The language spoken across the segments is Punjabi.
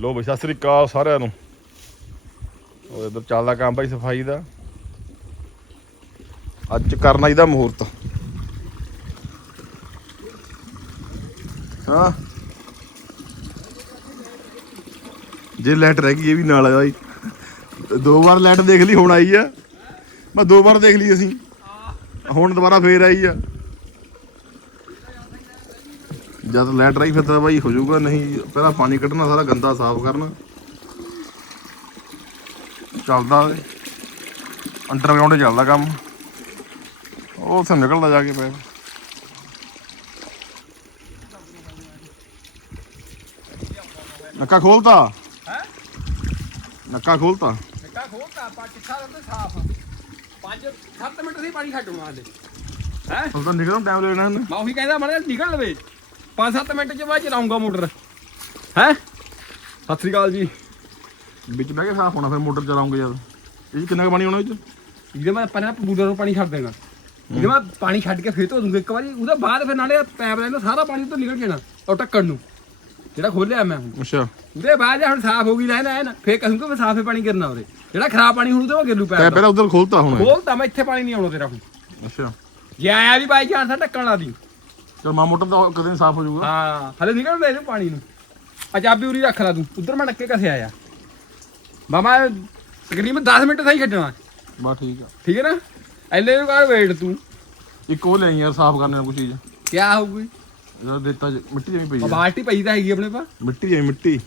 ਲੋ ਬਈ ਸਤਿ ਸ੍ਰੀ ਅਕਾਲ ਸਾਰਿਆਂ ਨੂੰ। ਉਹ ਇਧਰ ਚੱਲਦਾ ਕੰਮ ਭਾਈ ਸਫ਼ਾਈ ਦਾ। ਅੱਜ ਕਰਨਾ ਇਹਦਾ ਮਹੂਰਤ। ਹਾਂ। ਜੇ ਲਾਈਟ ਰਹਿ ਗਈ ਇਹ ਵੀ ਨਾਲ ਆ ਬਾਈ। ਦੋ ਵਾਰ ਲਾਈਟ ਦੇਖ ਲਈ ਹੁਣ ਆਈ ਆ। ਮੈਂ ਦੋ ਵਾਰ ਦੇਖ ਲਈ ਅਸੀਂ। ਹੁਣ ਦੁਬਾਰਾ ਫੇਰ ਆਈ ਆ। ਜਦ ਲਾਈਟ ਰਹੀ ਫਿਰ ਤਾਂ ਬਾਈ ਹੋ ਜਾਊਗਾ ਨਹੀਂ ਪਹਿਲਾਂ ਪਾਣੀ ਕੱਢਣਾ ਸਾਰਾ ਗੰਦਾ ਸਾਫ਼ ਕਰਨਾ। ਚੱਲਦਾ ਅੰਡਰਗਰਾਉਂਡ ਚੱਲਦਾ ਕੰਮ। ਉਹ ਉੱਥੇ ਨਿਕਲਦਾ ਜਾ ਕੇ ਪੈ ਨੱਕਾ ਖੋਲਤਾ? ਹੈ? ਨੱਕਾ ਖੋਲਤਾ? ਨਿੱਕਾ ਖੋਲਤਾ ਪਾ ਚਿੱਠਾ ਰਹਿੰਦਾ ਸਾਫ਼। 5 7 ਮਿੰਟ ਦੀ ਪਾਣੀ ਛੱਡੂਗਾ ਹਾਲੇ ਹੈ? ਹੁਣ ਤਾਂ ਨਿਕਲਣ ਟਾਈਮ ਲੈਣਾ ਇਹਨੇ। ਮੈਂ ਉਹੀ ਕਹਿੰਦਾ ਮੜਾ ਨਿਕਲ ਲਵੇ 5-7 ਮਿੰਟ ਚ ਬਾਅਦ ਚਲਾਉਂਗਾ ਮੋਟਰ। ਹੈ? ਸਤਿ ਸ੍ਰੀ ਅਕਾਲ ਜੀ। ਵਿੱਚ ਬਹਿ ਕੇ ਸਾਫ਼ ਹੋਣਾ ਫਿਰ ਮੋਟਰ ਚਲਾਉਂਗੇ ਜਦ ਇਹ 'ਚ ਕਿੰਨਾ ਕੁ ਪਾਣੀ ਹੋਣਾ ਇਹ 'ਚ ਇਹਦੇ ਮੈਂ ਪਹਿਲਾਂ ਬੂਦਰ ਨੂੰ ਪਾਣੀ ਛੱਡ ਦੇਣਾ। ਇਹਦੇ ਮੈਂ ਪਾਣੀ ਛੱਡ ਕੇ ਫੇਰ ਧੋ ਦੂੰਗਾ ਇੱਕ ਵਾਰੀ ਉਹਦੇ ਬਾਅਦ ਫਿਰ ਨਾਲੇ ਪੈਪ ਲੈਣਾ ਸਾਰਾ ਪਾਣੀ ਤੋਂ ਨਿਕਲ ਜਾਣਾ ਉਹ ਟੱਕਣ ਨੂੰ। ਜਿਹੜਾ ਖੋਲਿਆ ਮੈਂ ਹੁਣ। ਅੱਛਾ। ਉਹਦੇ ਬਾਅਦ ਜੇ ਹੁਣ ਸਾਫ਼ ਹੋ ਗਈ ਲੈਣਾ ਹੈ ਨਾ ਫੇਰ ਕਹੂੰਗਾ ਮੈਂ ਸਾਫ਼ੇ ਪਾਣੀ ਕਰਨਾ ਉਹਦੇ ਜਿਹੜਾ ਖਰਾਬ ਪਾਣੀ ਹੁਣ ਉਹਦੇ ਮੈਂ ਗਿਰਲੂ ਪੈ ਪੈਪ ਪਹਿਲਾਂ ਉਧਰ ਖੋਲਤਾ ਹੁਣ। ਇਹ। ਖੋਲ ਤਾਂ ਮੈਂ ਇੱਥੇ ਪਾਣੀ ਨਹੀਂ ਆਉਣਾ ਤੇਰਾ ਹੁਣ। ਅੱਛਾ। ਜੇ ਆਇਆ ਵੀ ਬਾਈ ਚਾਂਸ ਆ ਢੱਕਣ ਲਾ ਦੀ। ਚਲ ਮਾ ਮੋਟਰ ਤਾਂ ਕਦੇ ਨਹੀਂ ਸਾਫ਼ ਹੋ ਜਾਊਗਾ। ਹਾਂ ਹਲੇ ਨਿਕਲਦਾ ਇਹਨੂੰ ਪਾਣੀ ਨੂੰ। ਆ ਚਾਬੀ ਉਰੀ ਰੱਖ ਲਾ ਤੂੰ। ਉਧਰ ਮੈਂ ਡੱਕੇ ਕਸੇ ਆਇਆ ਮਾਮਾ ਤਕਰੀਬਨ 10 ਮਿੰਟ ਸਹੀ ਛੱਡਣਾ। ਬਸ ਠੀਕ ਆ। ਠੀਕ ਹੈ ਨਾ? ਐਲੇ ਨੂੰ ਕਰ ਵੇਟ ਤੂੰ। ਇੱਕ ਉਹ ਲੈ ਯਾਰ ਸਾਫ਼ ਕਰਨੇ ਨੂੰ ਕੋਈ ਚੀਜ਼। ਕਿਆ ਹੋਊਗੀ? ਇਹਦਾ ਦਿੱਤਾ ਜ- ਮਿੱਟੀ ਜਿਵੇਂ ਪਈ ਆ। ਆ ਬਾਲਟੀ ਪਈ ਤਾਂ ਹੈਗੀ ਆਪਣੇ ਪਾ ਮਿੱਟੀ ਜਿਵੇਂ ਮਿੱਟੀ।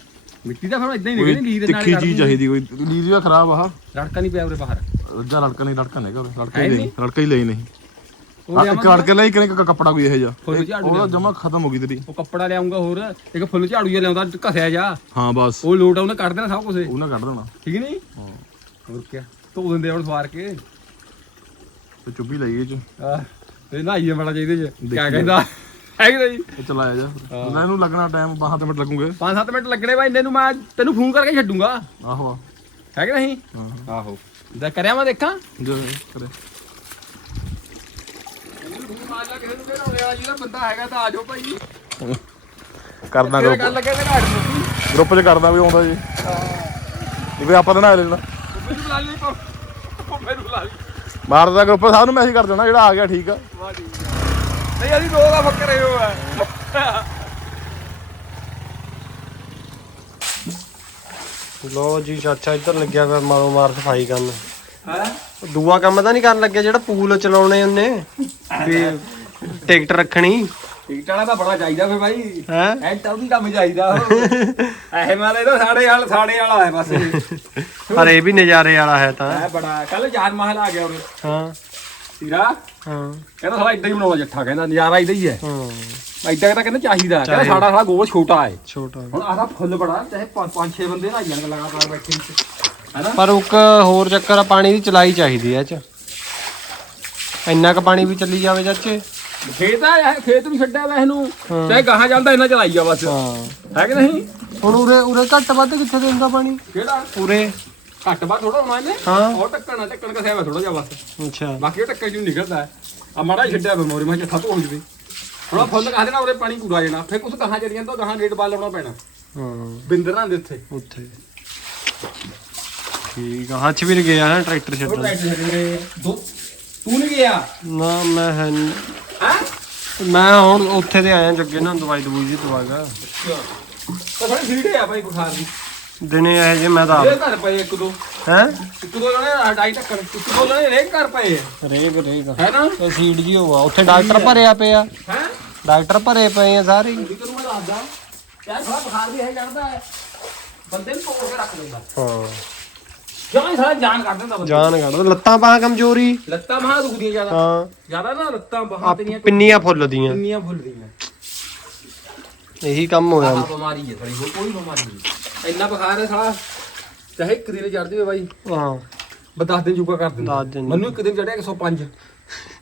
ਮਿੱਟੀ ਦਾ ਫਿਰ ਇਦਾਂ ਹੀ ਕੋਈ ਨਿਕਲਣੀ ਲੀਰ ਨਾਲ ਤਿੱਖੀ ਚੀਜ਼ ਚਾਹੀਦੀ ਕੋਈ ਲੀਰ ਦਾ ਖਰਾਬ ਆ। ਲੜਕਾ ਨਹੀਂ ਪਿਆ ਉਰੇ ਬਾਹਰ। ਰੱਜਾ ਲੜਕਾ ਨਹੀਂ ਲੜਕਾ ਨਹੀਂ ਲੜਕਾ ਹੈ ਹੀ ਨੀ? ਲਈ ਲੜਕਾ ਹੀ ਲਈ ਨਹੀਂ। ਉਹ ਆ, ਇੱਕ ਲਿਆਵਾਂਗਾ। ਲੜਕੇ ਲਈ ਕਿਨੇ ਕੱਪੜਾ ਕੋਈ ਇਹੋ ਜਿਹਾ। ਫੁੱਲ ਝਾੜੂ ਉਹਦਾ। ਜਮਾ ਖਤਮ ਹੋ ਗਈ ਤੇਰੀ। ਉਹ ਕੱਪੜਾ ਲਿਆਉਂਗਾ ਹੋਰ ਇੱਕ ਫੁੱਲ ਝਾੜੂ ਜਿਹਾ ਲਿਆਉਂਦਾ ਘਸਿਆ ਜਾ। ਹਾਂ ਬਸ। ਉਹ ਲੋਟ ਉਹਨੇ ਕੱਢ ਦੇਣਾ ਸਭ ਕੁਝ ਉਹਨਾਂ ਕੱਢ ਦੇਣਾ। ਠੀਕ ਨਹੀਂ? ਹਾਂ। ਹੋਰ ਕੀ ਧੋ ਦਿੰਦੇ ਹੁਣ ਸਵਾਰ ਕੇ। ਤੇ ਚੁੱਭੀ ਲਈ ਇਹ ਚ। ਆ ਤੇ ਨਹਾਈਏ ਬੜਾ ਚਾਹੀਦੇ ਕਿਆ ਦੇਖੀਏ। ਕਹਿੰਦਾ? ਹੈ ਕਿ ਨਹੀਂ ਚਲਾਇਆ ਜਾ। ਉਹਨਾਂ ਇਹਨੂੰ ਲੱਗਣਾ ਟਾਈਮ ਬਾਹਾਂ ਤੇ ਮਿੰਟ ਲੱਗੂਗੇ। 5-7 ਮਿੰਟ ਲੱਗਣੇ ਬਾਈ ਇਹਨੇ ਨੂੰ ਮੈਂ ਤੈਨੂੰ ਫੋਨ ਕਰਕੇ ਛੱਡੂੰਗਾ। ਆਹੋ। ਹੈ ਕਿ ਨਹੀਂ? ਹਾਂ। ਆਹੋ। ਦਾ ਕਰਿਆ ਮੈਂ ਦੇਖਾਂ। ਜੋ ਕਰੇ। ਜਿਹੜਾ ਬੰਦਾ ਹੈਗਾ ਤਾਂ ਆ ਜਾਓ ਭਾਈ ਕਰਦਾ ਗਰੁੱਪ ਗੱਲ ਲੱਗੇ ਤੇ ਘਾਟ ਮੁੱਕੀ ਗਰੁੱਪ ਚ ਕਰਦਾ ਵੀ ਆਉਂਦਾ ਜੀ। ਨਹੀਂ ਵੀ ਆਪਾਂ ਤਾਂ ਨਾ ਲੈਣਾ। ਮੈਨੂੰ ਬੁਲਾ ਲਈ ਕੋ ਮੈਨੂੰ ਬੁਲਾ ਲਈ। ਮਾਰਦਾ ਗਰੁੱਪ ਸਭ ਨੂੰ ਮੈਸੇਜ ਕਰ ਦੇਣਾ ਜਿਹੜਾ ਆ ਗਿਆ ਠੀਕ ਆ। ਵਾਹ ਠੀਕ ਆ। ਨਹੀਂ ਅਸੀਂ ਦੋ ਦਾ ਫੱਕਰੇ ਹੋ ਆ ਲੋ ਜੀ ਚਾਚਾ ਇੱਧਰ ਲੱਗਿਆ ਹੋਇਆ ਮਾਰੋ ਮਾਰ ਸਫ਼ਾਈ ਕਰਨ। ਹੈ? ਦੂਆ ਕੰਮ ਤਾਂ ਨਹੀਂ ਕਰਨ ਲੱਗਿਆ ਜਿਹੜਾ ਪੂਲ ਚਲਾਉਣੇ ਉਹਨੇ ਵੀ ਟਿਕਟ ਰੱਖਣੀ। ਟਿਕਟ ਵਾਲਾ ਤਾਂ ਬੜਾ ਚਾਹੀਦਾ ਫੇ ਭਾਈ ਹੈ? ਐ ਤਾਂ ਵੀ ਕੰਮ ਚਾਹੀਦਾ। ਐ ਮਾਲੇ ਤਾਂ ਸਾਡੇ ਹਾਲ ਸਾਡੇ ਵਾਲਾ ਹੈ ਬਸ। ਪਰ ਇਹ ਵੀ ਨਜ਼ਾਰੇ ਵਾਲਾ ਹੈ ਤਾਂ। ਐ ਬੜਾ ਕੱਲ ਜਾਨ ਮਹਲ ਆ ਗਿਆ ਉਹਨੇ ਹਾਂ। ਸੀਰਾ? ਹਾਂ। ਕਹਿੰਦਾ ਸਾਲਾ ਇਦਾਂ ਹੀ ਬਣਾਉਣਾ ਜੱਠਾ ਕਹਿੰਦਾ ਨਜ਼ਾਰਾ ਇਦਾਂ ਹੀ ਹੈ। ਹਾਂ। ਇਦਾਂ ਤਾਂ ਕਹਿੰਦਾ ਚਾਹੀਦਾ ਕਹਿੰਦਾ ਚਾਹੀਦਾ। ਸਾਡਾ ਸਾਲਾ ਗੋਲ ਛੋਟਾ ਹੈ। ਛੋਟਾ। ਹੁਣ ਆਹ ਫੁੱਲ ਬੜਾ ਚਾਹੇ ਪੰਜ ਪੰਜ ਛੇ ਬੰਦੇ ਨਾ ਜਾਣ ਲਗਾਤਾਰ ਬੈਠੇ ਵਿੱਚ ਪਰ ਇੱਕ ਹੋਰ ਚੱਕਰ ਆ ਪਾਣੀ ਦੀ ਚਲਾਈ ਚਾਹੀਦੀ ਐ ਇਹ ਚ। ਇੰਨਾ ਕ ਪਾਣੀ ਵੀ ਚੱਲੀ ਜਾਵੇ ਚਾਚੇ। ਖੇਤ ਆ ਖੇਤ ਵੀ ਛੱਡਿਆ ਵਾ ਇਹਨੂੰ। ਹਾਂ। ਚਾਹੇ ਗਾਹਾਂ ਜਾਂਦਾ ਇਹਨਾਂ ਚਲਾਈ ਆ ਬਸ। ਹਾਂ। ਹੈ ਕਿ ਨਹੀਂ? ਹੁਣ ਉਰੇ ਉਰੇ ਘੱਟ ਵੱਧ ਕਿੱਥੇ ਦਿੰਦਾ ਪਾਣੀ? ਕਿਹੜਾ? ਉਰੇ। ਘੱਟ ਬਾ ਥੋੜਾ ਹੋਣਾ ਇਹਨੇ। ਹਾਂ। ਉਹ ਟੱਕਣਾ ਟੱਕਣ ਕਸਿਆ ਵਾ ਥੋੜਾ ਜਿਹਾ ਬਸ। ਅੱਛਾ। ਬਾਕੀ ਉਹ ਚੋਂ ਨਿਕਲਦਾ ਆ ਮਾੜਾ ਹੀ ਛੱਡਿਆ ਬਿਮਾਰੀ ਮੈਂ ਜੱਥਾ ਹੋ ਜਵੇ। ਹੁਣ ਆਹ ਫੁੱਲ ਕਹਾ ਦੇਣਾ ਉਹਦੇ ਪਾਣੀ ਪੂਰਾ ਜਾਣਾ ਫਿਰ ਕੁਝ ਕਹਾਂ ਚੜੀਆਂ ਤਾਂ ਗਾਹਾਂ ਰੇਟ ਬਾਲ ਲਾਉਣਾ ਪੈਣਾ। ਹਾਂ। ਬਿੰਦਰਾਂ ਦੇ ਉੱਥੇ ਉੱਥੇ। ਠੀਕ ਆ। ਹੱਥ ਵੀ ਗਿਆ ਹੈ ਟਰੈਕਟਰ ਉਹ ਛੱਡਣ ਟਰੈਕਟਰ ਛੱਡਣੇ ਦੋ ਤੂੰ ਨਹੀਂ ਗਿਆ? ਨਾ ਮੈਂ ਹੈ ਨੀ। ਹੈ? ਮੈਂ ਹੁਣ ਉੱਥੇ ਤੇ ਆਇਆ ਜੱਗੇ ਨਾਲ ਦਵਾਈ ਦਵਾਈ ਜੀ ਦਵਾਗਾ ਤਾਂ ਥੋੜੀ ਸੀੜੇ ਆ ਭਾਈ ਬੁਖਾਰ ਦੀ। ਦਿਨੇ ਇਹ ਜੇ ਮੈਂ ਤਾਂ ਇਹ ਘਰ ਪਏ ਇੱਕ ਦੋ। ਹੈ? ਇੱਕ ਦੋ ਜਣੇ ਡਾਈ ਟੱਕਣ ਇੱਕ ਦੋ ਜਣੇ ਰੇਕ ਘਰ ਪਏ ਰੇਗ ਰੇਗ ਹੈ ਨਾ? ਇਹ ਸੀਟ ਜੀ ਹੋਆ ਉੱਥੇ ਡਾਕਟਰ ਭਰਿਆ ਪਿਆ। ਹੈ? ਡਾਕਟਰ ਭਰੇ ਪਏ ਆ ਸਾਰੇ। ਹੀ। ਵੀ ਤੈਨੂੰ ਮੈਂ ਦੱਸਦਾ। ਯਾਰ ਥੋੜਾ ਬੁਖਾਰ ਵੀ ਹੈ ਚੜਦਾ ਹੈ ਬੰਦੇ ਨੂੰ ਕੇ ਰੱਖ ਦਿੰਦਾ। ਹਾਂ। ਕਿਉਂ ਇਹ ਸਾਰਾ ਜਾਨ ਕੱਢ ਦਿੰਦਾ ਬੰਦੇ? ਜਾਨ ਕੱਢ ਲੱਤਾਂ ਬਾਹਾਂ ਕਮਜ਼ੋਰੀ। ਲੱਤਾਂ ਬਾਹਾਂ ਦੁਖਦੀਆਂ ਜ਼ਿਆਦਾ। ਹਾਂ। ਜ਼ਿਆਦਾ ਨਾ ਲੱਤਾਂ ਬਾਹਾਂ ਤੇਰੀਆਂ ਪਿੰਨੀਆਂ ਫੁੱਲਦੀਆਂ ਕਿੰਨੀਆਂ ਫੁੱਲਦੀਆਂ ਇਹੀ ਕੰਮ ਹੋਇਆ ਆਹ ਬਿਮਾਰੀ ਹੈ ਥੋੜੀ ਹੋਰ ਕੋਈ ਬਿਮਾਰੀ ਨਹੀਂ। ਇੰਨਾ ਬੁਖਾਰ ਹੈ ਸਾਲਾ। ਚਾਹੇ ਇੱਕ ਦਿਨ ਚੜ ਜਾਵੇ ਬਾਈ। ਹਾਂ। ਮੈਂ 10 ਦਿਨ ਜੂਗਾ ਕਰ ਦਿੰਦਾ। ਦਸ ਦਿਨ। ਮੈਨੂੰ ਇੱਕ ਦਿਨ ਚੜਿਆ 105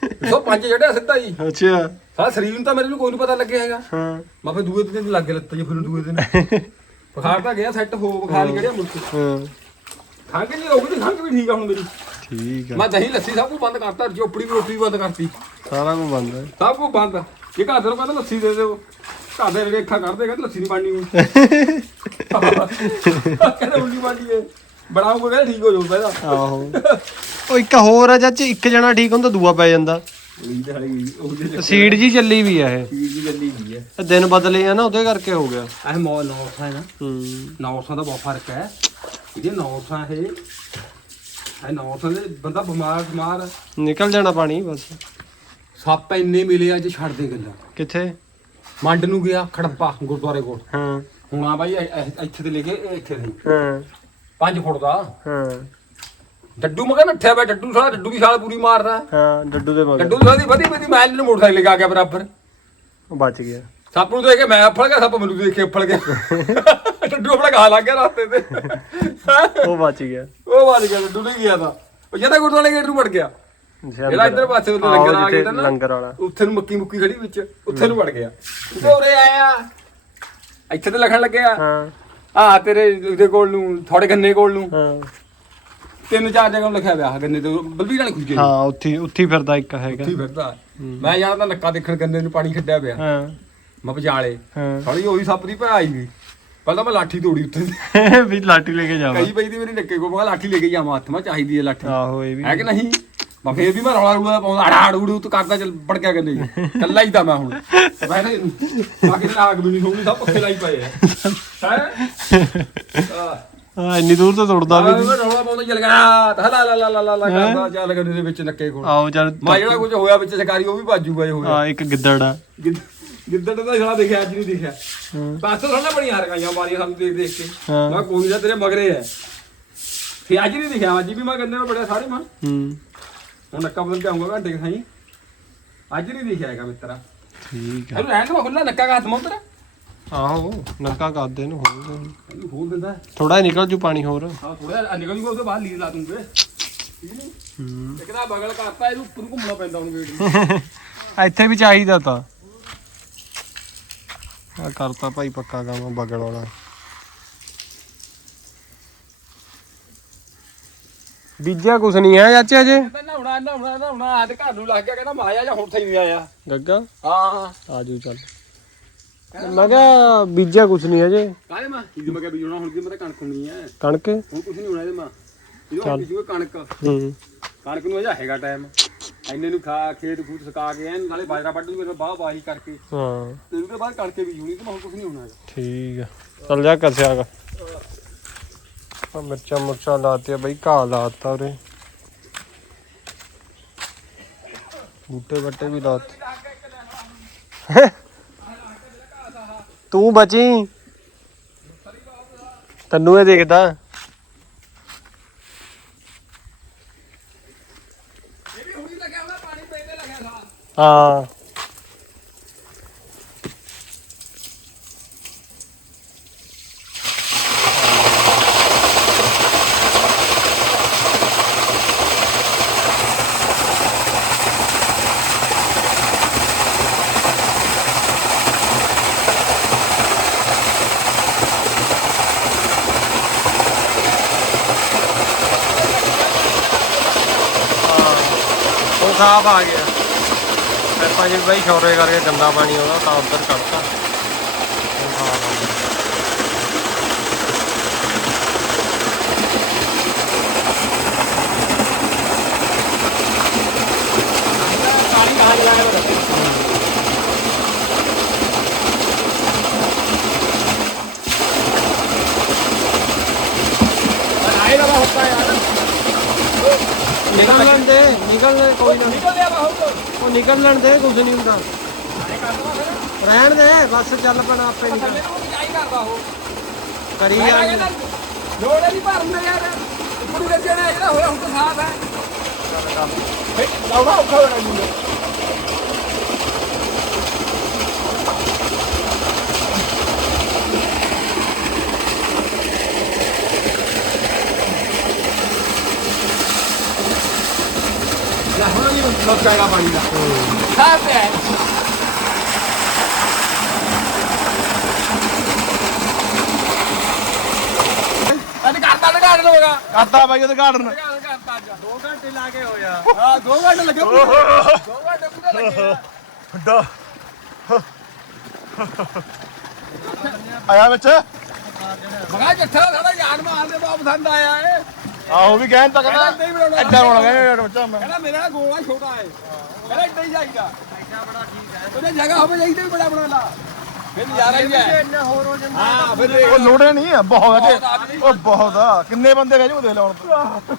105 ਚੜਿਆ ਸਿੱਧਾ ਜੀ ਅੱਛਾ। ਸਾਲਾ ਸਰੀਰ ਨੂੰ ਤਾਂ ਮੇਰੇ ਨੂੰ ਕੋਈ ਨਹੀਂ ਪਤਾ ਲੱਗਿਆ ਹੈਗਾ। ਹਾਂ। ਮੈਂ ਫਿਰ ਦੂਏ ਦਿਨ ਲੱਗ ਲੱਤਾਂ ਜੀ ਫਿਰ ਦੂਏ ਦਿਨ। ਬੁਖਾਰ ਤਾਂ ਗਿਆ ਸੈੱਟ ਹੋ ਬੁਖਾਰ ਹੀ। ਕਿਹੜਿਆ ਮੁੱਕ ਹਾਂ। ਖੰਘ ਨਹੀਂ ਹੋ ਗਈ ਖੰਘ ਵੀ ਠੀਕ ਆ ਹੁਣ ਮੇਰੀ। ਠੀਕ ਆ। ਮੈਂ ਦਹੀਂ ਲੱਸੀ ਸਭ ਕੁਝ ਬੰਦ ਕਰਤਾ ਚੋਪੜੀ ਵੀ ਰੋਟੀ ਵੀ ਬੰਦ ਕਰਤੀ। ਸਾਰਾ ਕੁਝ ਬੰਦ ਹੈ ਸਭ ਕੁਝ ਬੰਦ ਜੇ ਘਰ ਦੇ ਨੂੰ ਕਹਿੰਦਾ ਲੱਸੀ ਦੇ ਦਿਓ ਕਾਦੇ ਰੇਖਾ ਕਰਦੇ ਕਹਿੰਦੇ ਲੱਸੀ ਨਹੀਂ ਬਣਨੀ ਹੁਣ। ਕਹਿੰਦੇ ਉਲਟੀ ਬਣਨੀ ਹੈ ਬਣਾਉਂਗਾ ਕਹਿੰਦੇ ਠੀਕ ਹੋ ਜਾਊ ਪਹਿਲਾਂ ਆਹੋ। ਉਹ ਇੱਕ ਹੋਰ ਆ ਚਾਚੇ ਇੱਕ ਜਣਾ ਠੀਕ ਹੁੰਦਾ ਦੂਆ ਪੈ ਜਾਂਦਾ। ਉਹੀ ਤਾਂ ਹਲੀ ਉਹ ਜੇ ਸੀਡ ਜੀ ਚੱਲੀ ਵੀ ਆ ਇਹ। ਚੀਜ਼ ਦੀ ਗੱਲੀ ਕੀ ਹੈ ਇਹ ਦਿਨ ਬਦਲੇ ਆ ਨਾ ਉਹਦੇ ਕਰਕੇ ਹੋ ਗਿਆ। ਇਹ ਮੋ ਨੌਰਥ ਹੈ ਨਾ। ਹੂੰ। ਨੌਰਥਾਂ ਦਾ ਬਹੁਤ ਫ਼ਰਕ ਹੈ। ਇਹਦੇ ਨੌਰਥਾਂ ਇਹ ਇਹ ਨੌਰਥਾਂ ਦੇ ਬੰਦਾ ਬਿਮਾਰ ਬਿਮਾਰ ਨਿਕਲ ਜਾਣਾ ਪਾਣੀ ਬਸ। ਸੱਪ ਇੰਨੇ ਮਿਲੇ ਅੱਜ ਛੱਡ ਦੇ ਗੱਲਾਂ। ਕਿੱਥੇ? ਮੰਡ ਨੂੰ ਗਿਆ ਖੜੱਪਾ ਗੁਰਦੁਆਰੇ ਕੋਲ। ਹਾਂ। ਹੁਣ ਆ ਬਾਈ ਇ- ਇ- ਇੱਥੇ ਤੇ ਲੈ ਕੇ ਇਹ ਇੱਥੇ ਸੀ ਹਾਂ। 5 ਫੁੱਟ ਦਾ। ਹਾਂ। ਡੱਡੂ ਮੈਂ ਕਹਿੰਦਾ ਨੱਠਿਆ ਪਿਆ ਡੱਡੂ ਸਾਲਾ ਡੱਡੂ ਵੀ ਸਾਲਾ ਪੂਰੀ ਮਾਰਦਾ। ਹਾਂ ਡੱਡੂ ਦੇ ਮਗਰ। ਡੱਡੂ ਸਾਲੀ ਵਧੀ ਵਧੀ ਮੈਂ ਇਹਨੂੰ ਮੋਟਰਸਾਈਕਲ ਲੈ ਕੇ ਆ ਗਿਆ ਬਰਾਬਰ। ਉਹ ਬਚ ਗਿਆ। ਸੱਪ ਨੂੰ ਦੇਖ ਕੇ ਮੈਂ ਫੜ ਗਿਆ ਸੱਪ ਮੈਨੂੰ ਦੇਖ ਕੇ ਫੜ ਗਿਆ। ਡੱਡੂ ਆਪਣਾ ਗਾਹ ਲੱਗ ਗਿਆ ਰਸਤੇ ਤੇ। ਉਹ ਬਚ ਗਿਆ। ਉਹ ਵੱਜ ਗਿਆ ਡੱਡੂ ਨਹੀਂ ਗਿਆ ਤਾਂ। ਉਹ ਜਿਹਦਾ ਗੁਰਦੁਆਰੇ ਗੇਟ ਨੂੰ ਵੜ ਗਿਆ। ਜਿਹੜਾ ਇੱਧਰ ਪਾਸੇ ਉਹ ਲੰਗਰ ਆ ਗਿਆ ਨਾ ਲੰਗਰ ਵਾਲਾ। ਉੱਥੇ ਨੂੰ ਮੱਕੀ ਮੁੱਕੀ ਖੜੀ ਵਿੱਚ ਉੱਥੇ ਨੂੰ ਵੜ ਗਿਆ। ਉਹ ਉਰੇ ਆਇਆ ਇੱਥੇ ਤੇ ਲਿਖਣ ਲੱਗਿਆ ਹਾਂ। ਆ ਤੇਰੇ ਉਹਦੇ ਕੋਲ ਨੂੰ ਥੋੜੇ ਗੰਨੇ ਕੋਲ ਨੂੰ। ਹਾਂ। ਤਿੰਨ ਚਾਰ ਜਗ੍ਹਾ ਲਿਖਿਆ ਪਿਆ ਆਹ ਗੰਨੇ ਤੇ ਬਲਬੀਰ ਵਾਲੇ ਖੁੱਜੇ ਹਾਂ ਉੱਥੇ ਉੱਥੇ ਫਿਰਦਾ ਇੱਕ ਹੈਗਾ। ਉੱਥੇ ਫਿਰਦਾ। ਮੈਂ ਜਾਣਦਾ ਨੱਕਾ ਦੇਖਣ ਗੰਨੇ ਨੂੰ ਪਾਣੀ ਛੱਡਿਆ ਪਿਆ। ਹਾਂ। ਮੈਂ ਵਿਚਾਲੇ। ਹਾਂ। ਸਾਲੀ ਉਹੀ ਸੱਪ ਦੀ ਭੈ ਆਈ ਗਈ ਪਹਿਲਾਂ ਮੈਂ ਲਾਠੀ ਤੋੜੀ ਉੱਤੇ। ਵੀ ਲਾਟੀ ਲੈ ਕੇ ਜਾਵਾ। ਕਈ ਪਈ ਦੀ ਮੇਰੀ ਨੱਕੇ ਕੋ ਮੈਂ ਲਾਠੀ ਲੈ ਕੇ ਜਾਵਾਂ ਹੱਥ ਮੈਂ ਚਾਹੀਦੀ ਹੈ ਲਾਠੀ। ਆਹੋ ਇਹ ਵੀ ਹੈ ਕਿ ਨਹੀਂ? ਮੈਂ ਫੇਰ ਵੀ ਮੈਂ ਰੌਲਾ ਰੂਲਾ ਪਾਉਂਦਾ ਅੜਾ ਅੜੂ ਤੂੰ ਕਰਦਾ ਚੱਲ ਪੜ ਗਿਆ ਚ। ਕੱਲਾ ਹੀ ਤਾਂ ਮੈਂ ਹੁਣ। ਮੈਂ ਤੇ ਬਾਕੀ ਆਗ ਵੀ ਨਹੀਂ ਹੋਣੀ ਸਭ ਪੱਖੇ ਲਾਈ ਪਏ ਆ। ਹੈ? ਹਾਂ ਇੰਨੀ ਦੂਰ ਤੋਂ ਤੁਰਦਾ ਵੀ ਮੈਂ ਰੌਲਾ ਪਾਉਂਦਾ ਚੱਲ ਗਿਆ ਤਾ ਲਾ ਲਾ ਲਾ ਲਾ ਲਾ ਕਰਦਾ ਚੱਲ ਗੰਨੇ ਦੇ ਵਿੱਚ ਨੱਕੇ ਕੋਲ। ਆਓ ਚੱਲ ਮੈਂ ਜਿਹੜਾ ਕੁਝ ਹੋਇਆ ਵਿੱਚ ਸ਼ਿਕਾਰੀ ਉਹ ਵੀ ਭਾਜੂਗਾ ਇਹ ਹੋਇਆ। ਆ ਇੱਕ ਗਿੱਦੜ ਆ। ਗਿੱਦੜ ਦਾ ਸਾਲਾ ਦੇਖਿਆ ਅੱਜ ਨਹੀਂ ਦੇਖਿਆ। ਪਾਸੋਂ ਥੋੜਾ ਬੜੀਆਂ ਹਰਕਾਈਆਂ ਮਾਰੀਆਂ ਸਾਨੂੰ ਦੇਖ ਦੇਖ ਕੇ। ਹਾਂ। ਮੈਂ ਕੋਈ ਨਾ ਤੇਰੇ ਮਗਰੇ ਹੈ। ਫੇ ਅੱਜ ਨਹੀਂ ਦੇਖਿਆ ਅੱਜ ਵੀ ਮੈਂ ਗੰਨੇ ਨੂੰ ਬੜਿਆ ਸਾਰੇ ਮਾਂ। ਹੂੰ। ਹੁਣ ਨੱਕਾ ਬਦਲ ਕੇ ਆਉਂਗਾ ਘੰਟੇ ਖਾਈ ਅੱਜ ਨਹੀਂ ਦੇਖਿਆ ਹੈਗਾ ਮਿੱਤਰਾ। ਠੀਕ ਆ। ਇਹਨੂੰ ਰਹਿਣ ਦੇ ਖੁੱਲਾ ਨੱਕਾ ਦਾ ਹੱਥ ਮੋਤਰਾ ਆਹੋ ਨੱਕਾ ਕਰਦੇ ਨੂੰ ਹੋਰ ਇਹਨੂੰ ਖੋਲ ਦਿੰਦਾ। ਥੋੜਾ ਨਿਕਲ ਜੂ ਪਾਣੀ ਹੋਰ। ਹਾਂ ਥੋੜਾ ਨਿਕਲ ਜੂਗਾ ਉਹਦੇ ਬਾਅਦ ਲੀਰ ਲਾ ਦੂੰਗੇ। ਠੀਕ ਨਹੀਂ? ਹੂੰ। ਇੱਕ ਤਾਂ ਬਗਲ ਕਰਤਾ ਇਹਨੂੰ ਉੱਪਰ ਨੂੰ ਘੁੰਮਣਾ ਪੈਂਦਾ ਹੁਣ ਵੇਟ ਨੂੰ। ਇੱਥੇ ਵੀ ਚਾਹੀਦਾ ਤਾਂ। ਆ ਕਰਤਾ ਭਾਈ ਪੱਕਾ ਕੰਮ ਬਗੜ ਵਾਲਾ। ਬੀਜਿਆ ਕੁਛ ਨਹੀਂ ਹੈ ਚਾਚਾ ਅਜੇ? ਕਹਿੰਦਾ ਨਹਾਉਣਾ ਨਹਾਉਣਾ ਨਹਾਉਣਾ ਆ ਤੇ ਘਰ ਨੂੰ ਲੱਗ ਗਿਆ ਕਹਿੰਦਾ ਮਾਇਆ ਜਾਂ ਹੁਣ ਨਹੀਂ ਆਇਆ। ਗੱਗਾ? ਹਾਂ। ਆਜੂ ਚੱਲ। ਮੈਂ ਕਿਹਾ ਬੀਜਿਆ ਕੁਛ ਨਹੀਂ ਅਜੇ। ਕਾਹਦੇ ਮਾਂ? ਇਹਦੀ ਮੈਂ ਕਿਹਾ ਵੀ ਹੁਣ ਕੀ ਪਤਾ ਕਣਕ ਹੈ ਕਣਕ? ਹੁਣ ਕੁਝ ਨਹੀਂ ਹੋਣਾ ਇਹਦੇ ਮਾਂ। ਇਹਨੂੰ ਹੁਣ ਕਿਸੇ ਕਣਕ। ਹੂੰ। ਕਣਕ ਨੂੰ ਹੈਗਾ ਟਾਈਮ ਇੰਨੇ ਨੂੰ ਖਾ ਖੇਤ ਖੂਤ ਸਕਾ ਕੇ ਐਨ ਨਾਲੇ ਬਾਜਰਾ ਵੱਢ ਲੂਗੇ ਬਾਹ ਬਾਹੀ ਕਰਕੇ। ਹਾਂ। ਤੇ ਉਹਦੇ ਬਾਅਦ ਕਣਕੇ ਵੀ ਹੋਣੀ ਤੇ ਹੁਣ ਕੁਝ ਨਹੀਂ ਹੋਣਾ ਹੈਗਾ। ਠੀਕ ਆ। ਚੱਲ ਜਾ ਕਸਿਆਗਾ ਆ ਮਿਰਚਾਂ ਮੁਰਚਾਂ ਲਾਤੀਆਂ ਬਈ ਘਾਹ ਲਾਤਾ ਉਰੇ। ਬੂਟੇ ਬੱਟੇ ਵੀ ਲਾਤੇ। ਤੂੰ ਬਚੀ? ਤੈਨੂੰ ਇਹ ਦੇਖਦਾ। ਹਾਂ ਉਹ ਸਾਫ਼ ਆ ਗਿਆ ਫਿਰ ਭਾਜੀ ਬਾਈ ਸ਼ੌਰੇ ਕਰਕੇ ਗੰਦਾ ਪਾਣੀ ਆਉਂਦਾ ਤਾਂ ਉੱਧਰ ਕੱਢਤਾ ਉਹ ਸਾਫ਼ ਆ ਗਿਆ। ਕਾਲੀ ਕਹਾਂ ਜਾਇਆ ਦਾ ਯਾਰ ਦੇ ਉਹ ਨਿਕਲ ਲੈਣ ਦੇ ਕੁਝ ਨਹੀਂ ਹੁੰਦਾ। ਰਹਿਣ ਦੇ ਬਸ ਚੱਲ ਪੈਣਾ ਆਪੇ ਨਿਕਲ। ਥੱਲੇ ਨੂੰ ਜਾਈ ਕਰਦਾ ਉਹ। ਕਰੀ ਕਹਿੰਦਾ ਲੋੜੇ ਦੀ ਭਰਨ ਦੇ ਯਾਰ। ਲੱਗਿਆ ਨਾ ਜਿਹੜਾ ਹੋਇਆ ਹੁਣ ਤਾਂ ਸਾਫ਼ ਹੈ। ਬਈ ਲਾਉਣਾ ਔਖਾ ਹੋਣਾ ਜੀ ਲੈ ਮਤ ਜਾਏਗਾ ਪਾਣੀ ਦਾ। ਸਾਫ਼ ਹੈ। ਅੱਜ ਕਰਤਾ ਨਾ ਕਰ ਲੋਗਾ ਕਰਤਾ ਬਾਈ ਉਹਦੇ ਗਾਰਡਨ ਕਰਤਾ ਅੱਜ। 2 ਘੰਟੇ ਲਾ ਕੇ ਹੋਇਆ। ਹਾਂ 2 ਘੰਟੇ ਲੱਗੇ 2 ਘੰਟੇ ਪੂਰੇ ਲੱਗੇ। ਵੱਡਾ ਆਇਆ ਵਿੱਚ? ਮਗਾ ਜੱਠਾ ਸਾਡਾ ਯਾਰ ਮਾਰਦੇ ਬਹੁਤ ਪਸੰਦ ਆਇਆ ਏ। ਆਹੋ ਵੀ ਕਹਿਣ ਤਾਂ ਕਹਿੰਦਾ ਏਦਾਂ ਹੀ ਬਣਾਉਣਾ। ਐਡਾ ਹੋਣਾ ਕਹਿੰਦਾ ਬੱਚਾ ਮੈਂ। ਕਹਿੰਦਾ ਮੇਰਾ ਨਾ ਗੋਲਾ ਛੋਟਾ ਏ ਕਹਿੰਦਾ ਇੱਦਾਂ ਹੀ ਚਾਹੀਦਾ ਐਡਾ ਬੜਾ ਠੀਕ ਹੈ। ਉਹਨੇ ਜਗ੍ਹਾ ਹੋਵੇ ਚਾਹੀਦਾ ਵੀ ਬੜਾ ਬਣਾ ਲਾ। ਫਿਰ ਨਜ਼ਾਰਾ ਹੀ ਹੈ। ਇੰਨਾ ਹੋਰ ਹੋ ਜਾਂਦਾ ਹਾਂ ਫਿਰ ਦੇਖ। ਉਹ ਲੋੜੇ ਨਹੀਂ ਆ ਬਹੁਤ ਬਹੁਤ ਹੈ ਆਦਮੀ। ਉਹ ਬਹੁਤ ਆ। ਕਿੰਨੇ ਬੰਦੇ ਰਹਿ ਜੂ ਦੇਖ ਲਾਉਣ ਤੋਂ?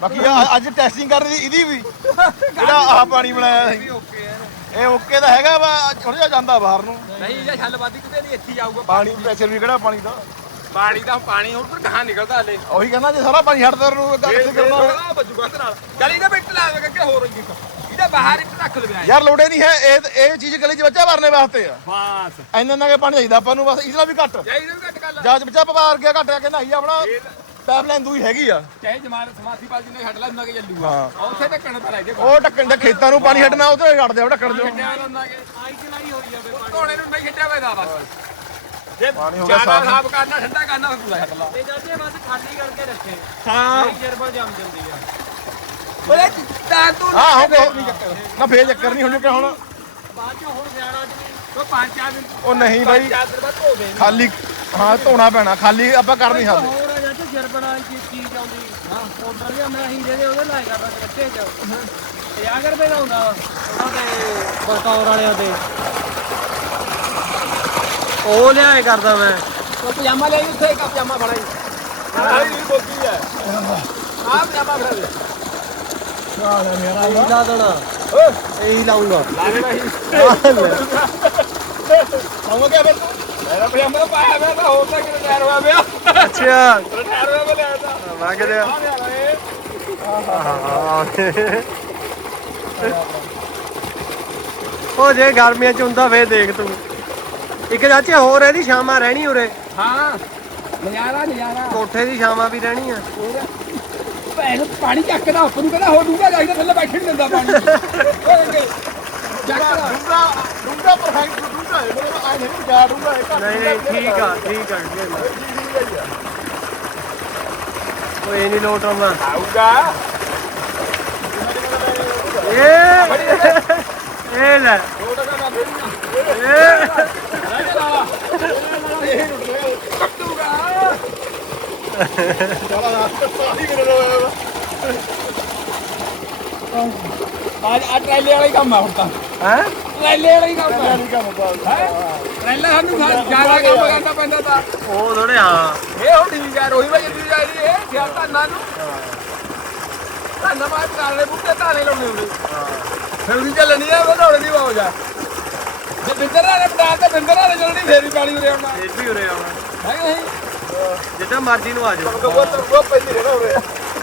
ਬਾਕੀ ਆ ਅੱਜ ਟੈਸਟਿੰਗ ਕਰ ਰਹੀ ਇਹਦੀ ਵੀ। ਜਿਹੜਾ ਆਹ ਪਾਣੀ ਬਣਾਇਆ ਸੀ। ਇਹ ਓਕੇ ਦਾ ਹੈਗਾ ਵਾ ਥੋੜਾ ਜਿਹਾ ਜਾਂਦਾ ਬਾਹਰ ਨੂੰ। ਨਹੀਂ ਜੇ ਛੱਲ ਵੱਧ ਕਿਤੇ ਨਹੀਂ ਇੱਥੇ ਹੀ ਆਊਗਾ। ਪਾਣੀ ਪ੍ਰੈਸ਼ਰ ਵੀ ਕਿਹੜਾ ਪਾਣੀ ਦਾ? ਪਾਣੀ ਦਾ ਪਾਣੀ ਹੁਣ ਕਹਾਂ ਨਿਕਲਦਾ ਹਲੇ। ਉਹੀ ਕਹਿੰਦਾ ਜੇ ਸਾਰਾ ਪਾਣੀ ਛੱਡਦਾ ਨੂੰ ਗੱਲ ਤੇ ਕਰਨਾ। ਬੱਜੂਗਾ ਤੇ ਨਾਲ। ਚੱਲ ਇਹਦਾ ਬਿੱਟ ਲਾ ਦੇ ਕਿ ਹੋਰ ਇੱਕ ਇਹਦਾ ਬਾਹਰ ਇੱਕ ਰੱਖ ਦੇ ਬਿਆ ਯਾਰ ਲੋੜੇ ਨਹੀਂ ਹੈ ਇਹ ਇਹ ਚੀਜ਼ ਗਲੀ 'ਚ ਬੱਚਾ ਭਰਨੇ ਵਾਸਤੇ ਆ। ਬਾਸ। ਇੰਨਾ ਨਾ ਕੇ ਪਾਣੀ ਚਾਹੀਦਾ ਆਪਾਂ ਨੂੰ ਬਸ ਇਹਦਾ ਵੀ ਘੱਟ। ਜਾਈ ਦੇ ਘੱਟ ਕਰ ਲਾ। ਜਾਂ ਬੱਚਾ ਪਵਾਰ ਗਿਆ ਘੱਟ ਕੇ ਨਹਾਈ ਆਪਣਾ ਪਾਈਪਲਾਈਨ ਦੂਈ ਹੈਗੀ ਆ। ਚਾਹੇ ਜਮਾਨ ਸਮਾਸੀ ਬਾਜੀ ਨੇ ਛੱਡ ਲਾ ਉਹਨਾਂ ਕੇ ਚੱਲੂਗਾ। ਉੱਥੇ ਢੱਕਣ ਆਈ ਜੇ ਉਹ ਢੱਕਣ ਦੇ ਖੇਤਾਂ ਨੂੰ ਪਾਣੀ ਛੱਡਣਾ ਉਹ ਤੇ ਛੱਡ ਦਿਓ ਢੱਕਣ ਜੋ। ਛੱਡਿਆ ਉਹਨਾਂ ਕੇ। ਆਈ ਚਲਾਈ ਹੋਈ ਆ ਧੋਣੇ ਨੂੰ ਨਹੀਂ ਛੱਡਿਆ ਹੋਇਆ ਬਸ। ਜੇ ਪਾਣੀ ਹੋ ਗਿਆ ਸਾਫ਼। ਸਾਫ਼ ਕਰਨਾ ਠੰਡਾ ਕਰਨਾ ਫਿਰ ਪੂਰਾ ਛੱਡ ਲਾ ਇਹ ਜਾਂਦੇ ਬਸ ਖਾਲੀ ਕਰਕੇ ਰੱਖੇ। ਹਾਂ। ਜਰਬਾ ਜੰਮ ਜਾਂਦੀ ਆ। ਬਲੇ ਤਾਂ ਤੂੰ ਹਾਂ ਹੋ ਗਿਆ ਨਾ ਫੇਰ ਚੱਕਰ ਨਹੀਂ ਹੁਣ ਕਿ ਹੁਣ। ਬਾਅਦ ਚ ਹੁਣ ਸਿਆਣਾ ਚ ਵੀ। ਉਹ ਪੰਜ ਚਾਰ ਦਿਨ ਉਹ ਨਹੀਂ ਬਾਈ। ਧੋ ਦੇ ਖਾਲੀ ਹਾਂ ਧੋਣਾ ਪੈਣਾ। ਖਾਲੀ ਆਪਾਂ ਕਰ ਨਹੀਂ ਸਕਦੇ। ਹੋਰ ਆ ਜਾਂਦੇ ਜਰਬਾ ਨਾਲ ਕੀ ਚੀਜ਼ ਆਉਂਦੀ। ਹਾਂ। ਪਾਊਡਰ ਜਿਹਾ ਮੈਂ ਹੀਰੇ ਦੇ ਉਹਦੇ ਲਾਇਆ ਕਰਦਾ ਕੱਚੇ ਚ। 50 ਰੁਪਏ ਦਾ ਹੁੰਦਾ। ਉਹਨਾਂ ਦੇ ਬਰਕੌਰ ਵਾਲਿਆਂ ਦੇ। ਉਹ ਲਿਆਏ ਕਰਦਾ ਮੈਂ। ਉਹ ਪਜਾਮਾ ਲੈ ਉੱਥੇ ਇੱਕ ਪਜਾਮਾ ਫੜਾ ਹੀ ਆਹ ਵੀ ਬੋਕੀ ਹੈ ਆਹ ਪਜਾਮਾ ਫੜਾ ਦੇ। ਇਹੀ ਲਾ ਦੇਣਾ ਇਹੀ ਲਾਉਂਗਾ ਲਾ ਭਾਈ। ਆਉਂਗਾ ਕਿ ਫਿਰ। ਮੇਰਾ ਪਜਾਮਾ ਪਾਇਆ ਮੈਂ ਤਾਂ ਹੋਰ ਤਾਂ ਕਿਤੇ ਤਿਆਰ ਹੋਇਆ ਪਿਆ। ਅੱਛਾ। ਤਿਆਰ ਹੋਇਆ ਮੈਂ ਲਿਆ ਤਾਂ। ਮੈਂ ਕਿਤੇ ਆ ਲਿਆ ਉਹ ਜੇ ਗਰਮੀਆਂ ਚ ਹੁੰਦਾ ਫੇਰ ਦੇਖ ਤੂੰ। ਇੱਕ ਚਾਚੇ ਹੋਰ ਇਹਦੀ ਸ਼ਾਮਾਂ ਰਹਿਣੀ ਉਰੇ। ਹਾਂ ਨਜ਼ਾਰਾ ਨਜ਼ਾਰਾ। ਕੋਠੇ ਦੀ ਸ਼ਾਮਾਂ ਵੀ ਰਹਿਣੀ ਆ। ਭੈਣ ਪਾਣੀ ਚੱਕਦਾ ਉੱਪਰ ਨੂੰ ਕਹਿੰਦਾ ਹੋ ਡੂੰਗਾ ਜਾਈਦਾ ਥੱਲੇ ਬੈਠਣ ਨਹੀਂ ਦਿੰਦਾ ਪਾਣੀ। ਚੱਕਦਾ ਡੂੰਗਾ ਡੂੰਗਾ ਪਰਫੈਕਟ ਡੂੰਗਾ ਹੈ ਮਤਲਬ ਆਏ ਨਹੀਂ ਜਾ ਡੂੰਗਾ ਹੈ ਨਹੀਂ ਨਹੀਂ ਠੀਕ ਆ ਠੀਕ ਆ ਕੋਈ ਨਹੀਂ ਲੋਟ ਆਉਣਾ ਆਊਗਾ। ਇਹ ਇਹ ਲੈ। ਜਿਹਾ ਮੈਂ ਫੇਰ ਇਹ ਅੱਜ ਆ ਟ੍ਰੈਲੇ ਵਾਲਾ ਹੀ। ਕੰਮ ਆ ਹੁਣ ਤਾਂ ਹੈ। ਟ੍ਰੈਲੇ ਵਾਲਾ ਹੀ ਕੰਮ ਆ ਟ੍ਰੈਲਾ ਸਾਨੂੰ ਜ਼ਿਆਦਾ ਕੰਮ ਕਰਨਾ ਪੈਂਦਾ ਤਾਂ ਉਹ ਥੋੜੇ ਹਾਂ ਇਹ ਹੁਣ ਠੀਕ ਆ ਰੋਹੀ ਭਾਈ ਜੀ ਜਾ ਰਹੀ ਹੈ ਸਿਆਲ ਧਾਨਾਂ ਨੂੰ ਧਾਨਾਂ ਬਾਅਦ ਕਾਲੇ ਬੁੱਤੇ ਧਾਨੇ ਲਾਉਣੇ ਹੁੰਦੇ ਫਿਰ ਵੀ ਚੱਲਣੀ ਆ ਵਧਾਉਣੇ ਦੀ ਬਾਉ ਜਾ ਜੇ ਬਿੰਦਰਾ ਨੇ ਬਟਾ ਤੇ ਬਿੰਦਰਾ ਨੇ ਚੱਲਣੀ ਫੇਰ ਵੀ ਪਾਣੀ ਉਰੇ ਆਉਣਾ। ਇਹ ਵੀ ਉਰੇ ਆਉਣਾ। ਹੈ ਕਿ ਨਹੀਂ? ਜਿੱਦਾਂ ਮਰਜ਼ੀ ਨੂੰ ਆ ਜਾਓ। ਉਹ ਤਾਂ ਉਹ ਪੈਂਦੀ ਰਹਿਣਾ ਹੋਵੇ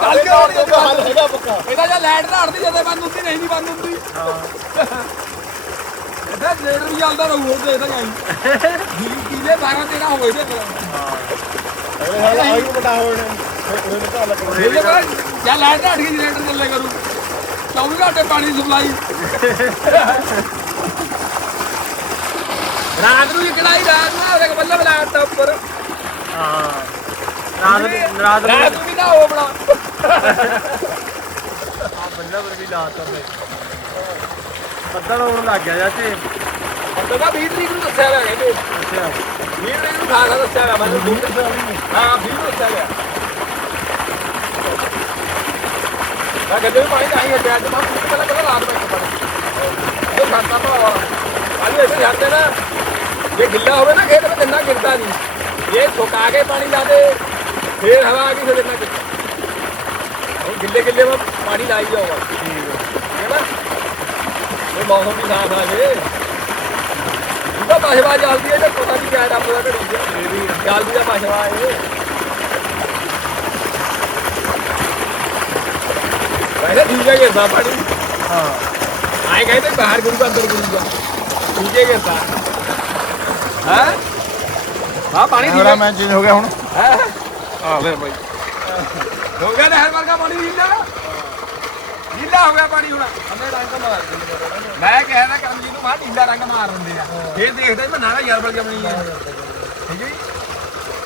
ਗੱਲ ਨਹੀਂ ਉਹ ਹੱਲ ਹੈਗਾ ਪੱਕਾ। ਇਹਦਾ ਜਾਂ ਲਾਈਟ ਧਾੜਦੀ ਜਦੇ ਬੰਦ ਹੁੰਦੀ ਨਹੀਂ ਨਹੀਂ ਬੰਦ ਹੁੰਦੀ। ਇਹਦਾ ਜਨਰੇਟਰ ਵੀ ਚੱਲਦਾ ਰਹੂ ਉਹ ਦੇਖਦਾ ਜਾਈ ਜੀ ਕਿਲੇ 12 13 ਹੋਏ ਤੇ ਅਗਲੇ ਹਾਲ ਆਈ ਨੂੰ ਬਟਾ ਹੋਏ ਨੇ ਉਹਨੇ ਤਾਂ ਲੱਗਣਾ। ਇਹ ਜਾਂ ਲਾਈਟ ਧਾੜ ਕੇ ਜਨਰੇਟਰ ਚੱਲੇ ਕਰੂ। 24 ਘੰਟੇ ਪਾਣੀ ਸਪਲਾਈ ਰਾਤ ਨੂੰ ਇਕਲਾਈ ਰਾਤ ਨੂੰ ਉਹਦੇ ਬੱਲਬ ਲਾਇਆ ਤਾ ਉੱਪਰ। ਹਾਂ। ਰਾਤ ਨੂੰ ਰਾਤ ਨੂੰ ਵੀ ਨਾ ਉਹ ਬਣਾ। ਆ ਬੰਦਾ ਪਰ ਵੀ ਲਾਤਾ ਫੇ ਬੱਦਲ ਹੋਣ ਲੱਗ ਗਿਆ ਚਾਚੇ ਅੰਦਰ ਦਾ 20 ਤਰੀਕ ਨੂੰ ਦੱਸਿਆ ਹੋਇਆ ਕਹਿੰਦੇ ਅੱਛਾ। 20 ਤਰੀਕ ਨੂੰ ਖਾਣਾ ਦੱਸਿਆ ਹੋਇਆ ਮੈਨੂੰ ਹਾਂ 20 ਨੂੰ ਦੱਸਿਆ ਹੋਇਆ ਮੈਂ ਕਹਿੰਦੇ ਤਾਂ ਆਈ ਹਟਿਆ ਅੱਜ ਮੈਂ ਪਹਿਲਾਂ ਪਹਿਲਾਂ ਰਾਤ ਵਿੱਚ ਪਾਣੀ। ਇਹ ਖਾਤਾ ਭਾਵਾ। ਪਾਣੀ ਇੱਥੇ ਜਾਂਦੇ ਨਾ। ਜੇ ਗਿੱਲਾ ਹੋਵੇ ਨਾ ਖੇਤ ਵਿੱਚ ਇੰਨਾ ਗਿਰਦਾ ਨਹੀਂ। ਇਹ ਸੁਕਾ ਕੇ ਪਾਣੀ ਲਾ ਦੇ ਫੇਰ ਹਵਾ ਆ ਗਈ ਫਿਰ ਇੰਨਾ ਗਿਰਦਾ। ਉਹ ਗਿੱਲੇ ਗਿੱਲੇ ਵਿੱਚ ਪਾਣੀ ਲਾਈ ਜਾਊਗਾ ਠੀਕ ਹੈ ਨਾ? ਇਹ ਮੌਸਮ ਵੀ ਸਾਫ਼ ਆ ਜੇ। ਉਹਦਾ ਪਾਸ਼ਵਾ ਜਲਦੀ ਹੈ ਤੇ ਪਤਾ ਨਹੀਂ ਕਿਆ ਡੱਬ ਦਾ ਘੜੀ ਜਲਦੀ ਦਾ ਪਾਸ਼ਵਾ ਇਹ। ਵੈਸੇ ਠੀਕ ਹੈ ਕਿ ਪਾਣੀ। ਹਾਂ। ਆਏ ਕਹਿੰਦੇ ਬਾਹਰ ਗੁਰੂ ਅੰਦਰ ਗੁਰੂ ਦਾ ਠੀਕ ਹੈ ਕਿ ਹਾਂ? ਹਾਂ ਪਾਣੀ ਠੀਕ ਮੇਰਾ ਹੈ ਮੈਂ ਚੇਂਜ ਹੋ ਗਿਆ ਹੁਣ। ਹੈਂ? ਆ ਲੈ ਭਾਈ ਹੋ ਗਿਆ ਨਹਿਰ ਵਰਗਾ ਪਾਣੀ ਨੀਲਾ? ਨੀਲਾ ਹੋ ਗਿਆ ਪਾਣੀ ਹੁਣ। ਅੰਨੇ ਰੰਗ ਮਾਰ ਦਿੰਦੇ ਮੈਂ ਕਹਿਆ ਨਾ ਕੰਮ ਜੀ ਨੂੰ ਮਾ ਨੀਲਾ ਰੰਗ ਮਾਰ ਦਿੰਦੇ ਆ। ਫੇਰ ਦੇਖਦਾ ਮੈਂ ਨਾਲਾ ਯਾਰ ਵਰਗਾ ਬਣੀ ਹੈ ਠੀਕ ਹੈ ਜੀ?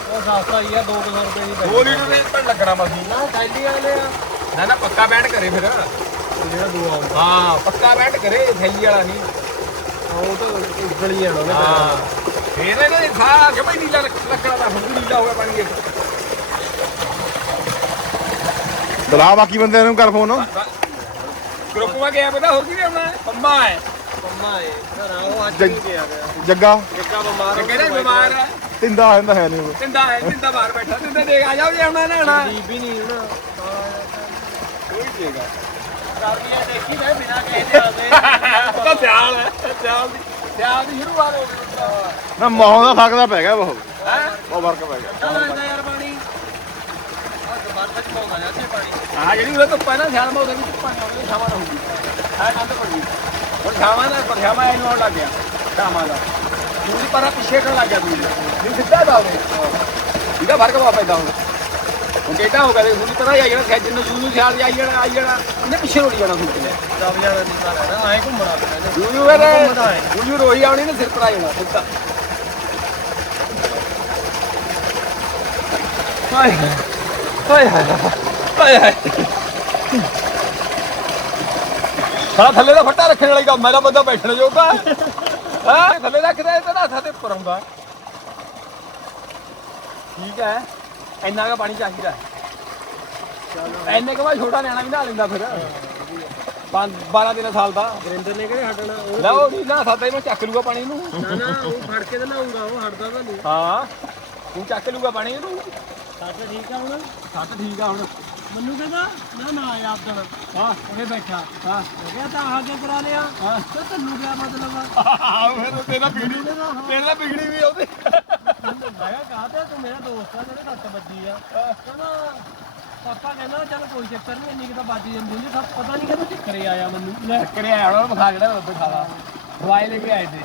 ਉਹ ਸਸਤਾ ਹੀ ਆ 200 ਰੁਪਏ ਦੀ ਦੋ ਲੀਟਰ ਦੇ ਪਰ ਲੱਗਣਾ ਮਸੀਂ ਨਾ ਥੈਲੀ ਵਾਲੇ ਆ। ਨਾ ਨਾ ਪੱਕਾ ਬੈਂਡ ਕਰੇ ਫਿਰ। ਜਿਹੜਾ ਦੋ ਆਉਂਦਾ ਹਾਂ ਪੱਕਾ ਬੈਂਡ ਕਰੇ ਥੈਲੀ ਵਾਲਾ ਨਹੀਂ। ਉਹ ਤਾਂ ਉਗਲੀ ਜਾਣਾ ਉਹਨੇ ਹਾਂ। ਫੇਰ ਇਹਨਾਂ ਨੇ ਸਾਰਾ ਜਮਾ ਹੀ ਨੀਲਾ ਲੱਕੜਾ ਦਾ ਹੁਣ ਵੀ ਨੀਲਾ ਹੋ ਗਿਆ ਪਾਣੀ ਇਹ। ਤਲਾ ਬਾਕੀ ਬੰਦਿਆਂ ਨੂੰ ਕਰ ਫੋਨ। ਗਰੁੱਪ ਗਿਆ ਪਤਾ ਹੋਰ ਕੀ ਆਉਣਾ ਹੈ? ਪੰਮਾ ਹੈ। ਪੰਮਾ ਏ ਘਰ ਉਹ ਅੱਜ ਜੱਗ- ਹੀ ਗਿਆ। ਜੱਗਾ। ਜੱਗਾ ਬਿਮਾਰ ਤੇ ਕਹਿੰਦੇ ਬਿਮਾਰ ਹੈ। ਤਿੰਦਾ ਹੁੰਦਾ ਹੈ ਨਹੀਂ ਤਿੰਦਾ ਹੈ ਤਿੰਦਾ ਬਾਹਰ ਬੈਠਾ ਤਿੰਦਾ ਦੇਖ ਆ ਜਾਓ ਜੇ ਆਉਣਾ ਨਾ ਆਉਣਾ ਜੀ ਵੀ ਨਹੀਂ ਹੁਣ ਕੋਈ ਦੇਗਾ ਕਾਰਨੀਆਂ ਦੇਖੀ ਮੈਂ ਬਿਨਾ ਕਹੇ ਦੇ ਆਦੇ ਉਹਦਾ ਸਿਆਲ ਹੈ ਸਿਆਲ ਦੀ ਸਿਆਲ ਦੀ ਸ਼ੁਰੂਆਤ ਹੋ ਗਈ ਨਾ ਮੌਂ ਦਾ ਫ਼ਰਕ ਤਾਂ ਪੈ ਗਿਆ ਬਹੁਤ। ਹੈ? ਬਹੁਤ ਫ਼ਰਕ ਪੈ ਗਿਆ। ਚੱਲਦਾ ਯਾਰ ਪਾਣੀ। ਆ ਦੁਬਾਰਾ ਚ ਪਾਉਂਦਾ ਜਾ ਇੱਥੇ ਪਾਣੀ। ਹਾਂ ਜਿਹੜੀ ਉਹ ਧੁੱਪ ਹੈ ਨਾ ਸਿਆਲ ਮਾ ਉਹਦੇ ਵਿੱਚ ਪਾਣੀ ਆਉਂਦਾ ਸ਼ਾਮਾਂ ਨੂੰ ਹੋਊਗੀ ਹੈ ਕੰਦ ਪੜ ਗਈ ਹੁਣ ਸ਼ਾਮਾਂ ਦਾ ਪਰਛਾਵਾਂ ਇਹਨੂੰ ਆਉਣ ਲੱਗ ਗਿਆ ਸ਼ਾਮਾਂ ਦਾ। ਦੂਜੀ ਪਰਾਂ ਪਿੱਛੇ ਕਰਨ ਲੱਗ ਗਿਆ ਨਹੀਂ ਸਿੱਧਾ ਦਾ ਉਹਨੇ ਇਹਦਾ ਫ਼ਰਕ ਪਾ ਪੈਂਦਾ ਹੁਣ। ਹੁਣ ਕਿਹੜਾ ਹੋ ਗਿਆ ਦੇਖ ਦੂਜੀ ਪਰਾਂ ਹੀ ਆਈ ਜਾਣਾ ਸੈਜ ਨੂੰ ਜੂਨੂ ਸਿਆਲ ਆਈ ਜਾਣਾ ਆਈ ਜਾਣਾ ਇਹਨੇ ਪਿੱਛੇ ਰੋੜੀ ਜਾਣਾ ਸੂਟ ਨੇ ਦਬ ਜਾਣਾ ਨਹੀਂ ਸਾਰਾ ਨਾ ਐ ਘੁੰਮਣਾ ਪੈਣਾ। ਜੂਨੂ ਵੇਰੇ। ਜੂਨੂ ਰੋਈ ਆਉਣੀ ਨੇ ਸਿਰ ਪਰ ਆ ਜਾਣਾ ਸਿੱਧਾ। ਹਾਏ ਹਾਏ ਹਾਏ ਹਾਏ ਸਾਲਾ ਥੱਲੇ ਦਾ ਫੱਟਾ ਰੱਖਣ ਵਾਲੀ ਕੰਮ ਹੈ ਬੰਦਾ ਬੈਠਣ ਜੋਗਾ। ਹਾਂ? ਥੱਲੇ ਰੱਖਦਾ ਇਹ ਤਾਂ ਹੱਥਾਂ ਤੇ ਉੱਪਰ ਆਉਂਦਾ। ਠੀਕ ਹੈ। ਇੰਨਾ ਕਾ ਪਾਣੀ ਚਾਹੀਦਾ ਹੈ। ਇੰਨੇ ਕਾ ਛੋਟਾ ਨਿਆਣਾ ਵੀ ਨਹਾ ਲੈਂਦਾ ਫਿਰ। 12 13 ਸਾਲ ਦਾ। ਵਰਿੰਦਰ ਨੇ ਕਿਹੜੇ ਹਟਣਾ ਉਹ ਲੈ ਉਹ ਨਹੀਂ ਨਾ ਸਾਦਾ ਹੀ ਮੈਂ ਚੱਕ ਲੂਗਾ ਪਾਣੀ ਨੂੰ। ਨਾ ਨਾ ਉਹ ਫੜ ਕੇ ਤੇ ਲਾਉਂਗਾ ਉਹ ਹਟਦਾ ਤਾਂ ਨਹੀਂ। ਹਾਂ ਤੂੰ ਚੱਕ ਲੂਗਾ ਪਾਣੀ ਨੂੰ ਸੱਟ ਠੀਕ ਆ ਹੁਣ? ਸੱਤ ਠੀਕ ਆ ਹੁਣ। ਮੈਨੂੰ ਕਹਿੰਦਾ ਨਾ ਨਾ ਯਾਰ ਦਣ ਹਾਂ। ਉਹਨੇ ਬੈਠਾ। ਹਾਂ। ਹੋ ਗਿਆ ਤਾਂ ਆ ਕੇ ਕਰਾ ਲਿਆ ਹਾਂ। ਤੇ ਤੈਨੂੰ ਕਿਆ ਮਤਲਬ ਆ? ਆਹ ਫਿਰ ਤੇਰਾ ਬਿਗੜੀ ਤੇਰਾ ਬਿਗੜੀ ਵੀ ਉਹਦੇ। ਮੈਂ ਕਿਹਾ ਕਹਤੇ ਤੂੰ ਮੇਰਾ ਦੋਸਤ ਆ ਜਿਹੜੇ ਸੱਤ ਵੱਜੀ ਆ। ਕਹਿੰਦਾ ਪਾਪਾ ਕਹਿੰਦਾ ਚੱਲ ਕੋਈ ਚੱਕਰ ਨਹੀਂ ਇੰਨੀ ਕਿ ਤਾਂ ਵੱਜ ਜਾਂਦੀ ਹੁੰਦੀ ਸਭ ਪਤਾ ਨਹੀਂ ਕਿਹਦਾ ਚੱਕਰੇ ਆਇਆ ਮੈਨੂੰ। ਲੈ ਕਰਿਆ ਆਇਆ ਉਹ ਜਿਹੜਾ ਦਵਾਈ ਲੈ ਕੇ ਆਏ ਤੇ।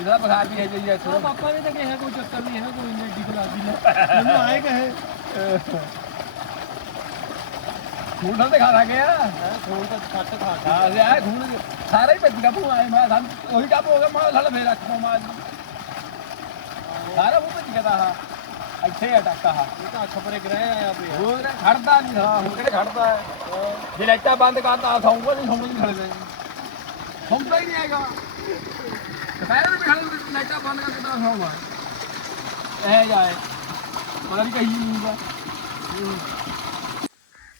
ਇਹਦਾ ਬੁਖਾਰ ਵੀ ਹੈ ਜੀ ਉਹ ਇੱਥੋਂ। ਪਾਪਾ ਨੇ ਤਾਂ ਕਿਹਾ ਕੋਈ ਚੱਕਰ ਨਹੀਂ ਹੈ ਕੋਈ ਇੰਨੀ ਏਡੀ ਲੱਗੀ ਲੈ ਮੈਨੂੰ ਆਏ ਕਹੇ। ਖੂਨ ਨਾਲ ਤੇ ਖਾਦਾ ਗਿਆ ਹੈ ਫੋਨ ਤਾਂ ਕੱਟ ਖਾ ਕੇ। ਹਾਂ ਯਾ ਖੂਨ ਸਾਰਾ ਹੀ ਗਿਆ। ਭੂ ਆਏ ਮੈਂ ਸਾਨੂੰ ਉਹੀ ਟੱਪ ਹੋ ਗਿਆ ਮੈਂ ਸਾਲਾ ਫੇਰ ਅੱਖ ਮਾਰ ਸਾਰਾ ਉਹ ਤਾਂ ਆਹ। ਇੱਥੇ ਆ ਟੱਕਾ ਇਹ ਤਾਂ ਅੱਖ ਪਰੇ ਗ੍ਰਹਿ ਆਇਆ ਪਿਆ। ਹੋਰ ਖੜਦਾ ਨਹੀਂ? ਹਾਂ ਹੁਣ ਕਿਹੜੇ ਖੜਦਾ ਹੈ? ਜੇ ਲਾਈਟਾਂ ਬੰਦ ਕਰਤਾ ਸੌਂਗਾ ਨਹੀਂ ਸੌਂਗਾ ਨਹੀਂ ਖੜਦਾ ਸੌਂਦਾ ਹੀ ਨਹੀਂ ਹੈਗਾ। ਦੁਪਹਿਰ ਨੂੰ ਵੀ ਖੜੇ ਨੂੰ ਲਾਈਟਾਂ ਬੰਦ ਕਰਕੇ ਤਾਂ ਸੌਂਗਾ ਇਹ ਜਾਏ। ਪਤਾ ਨਹੀਂ ਕਹੀ ਨਹੀਂ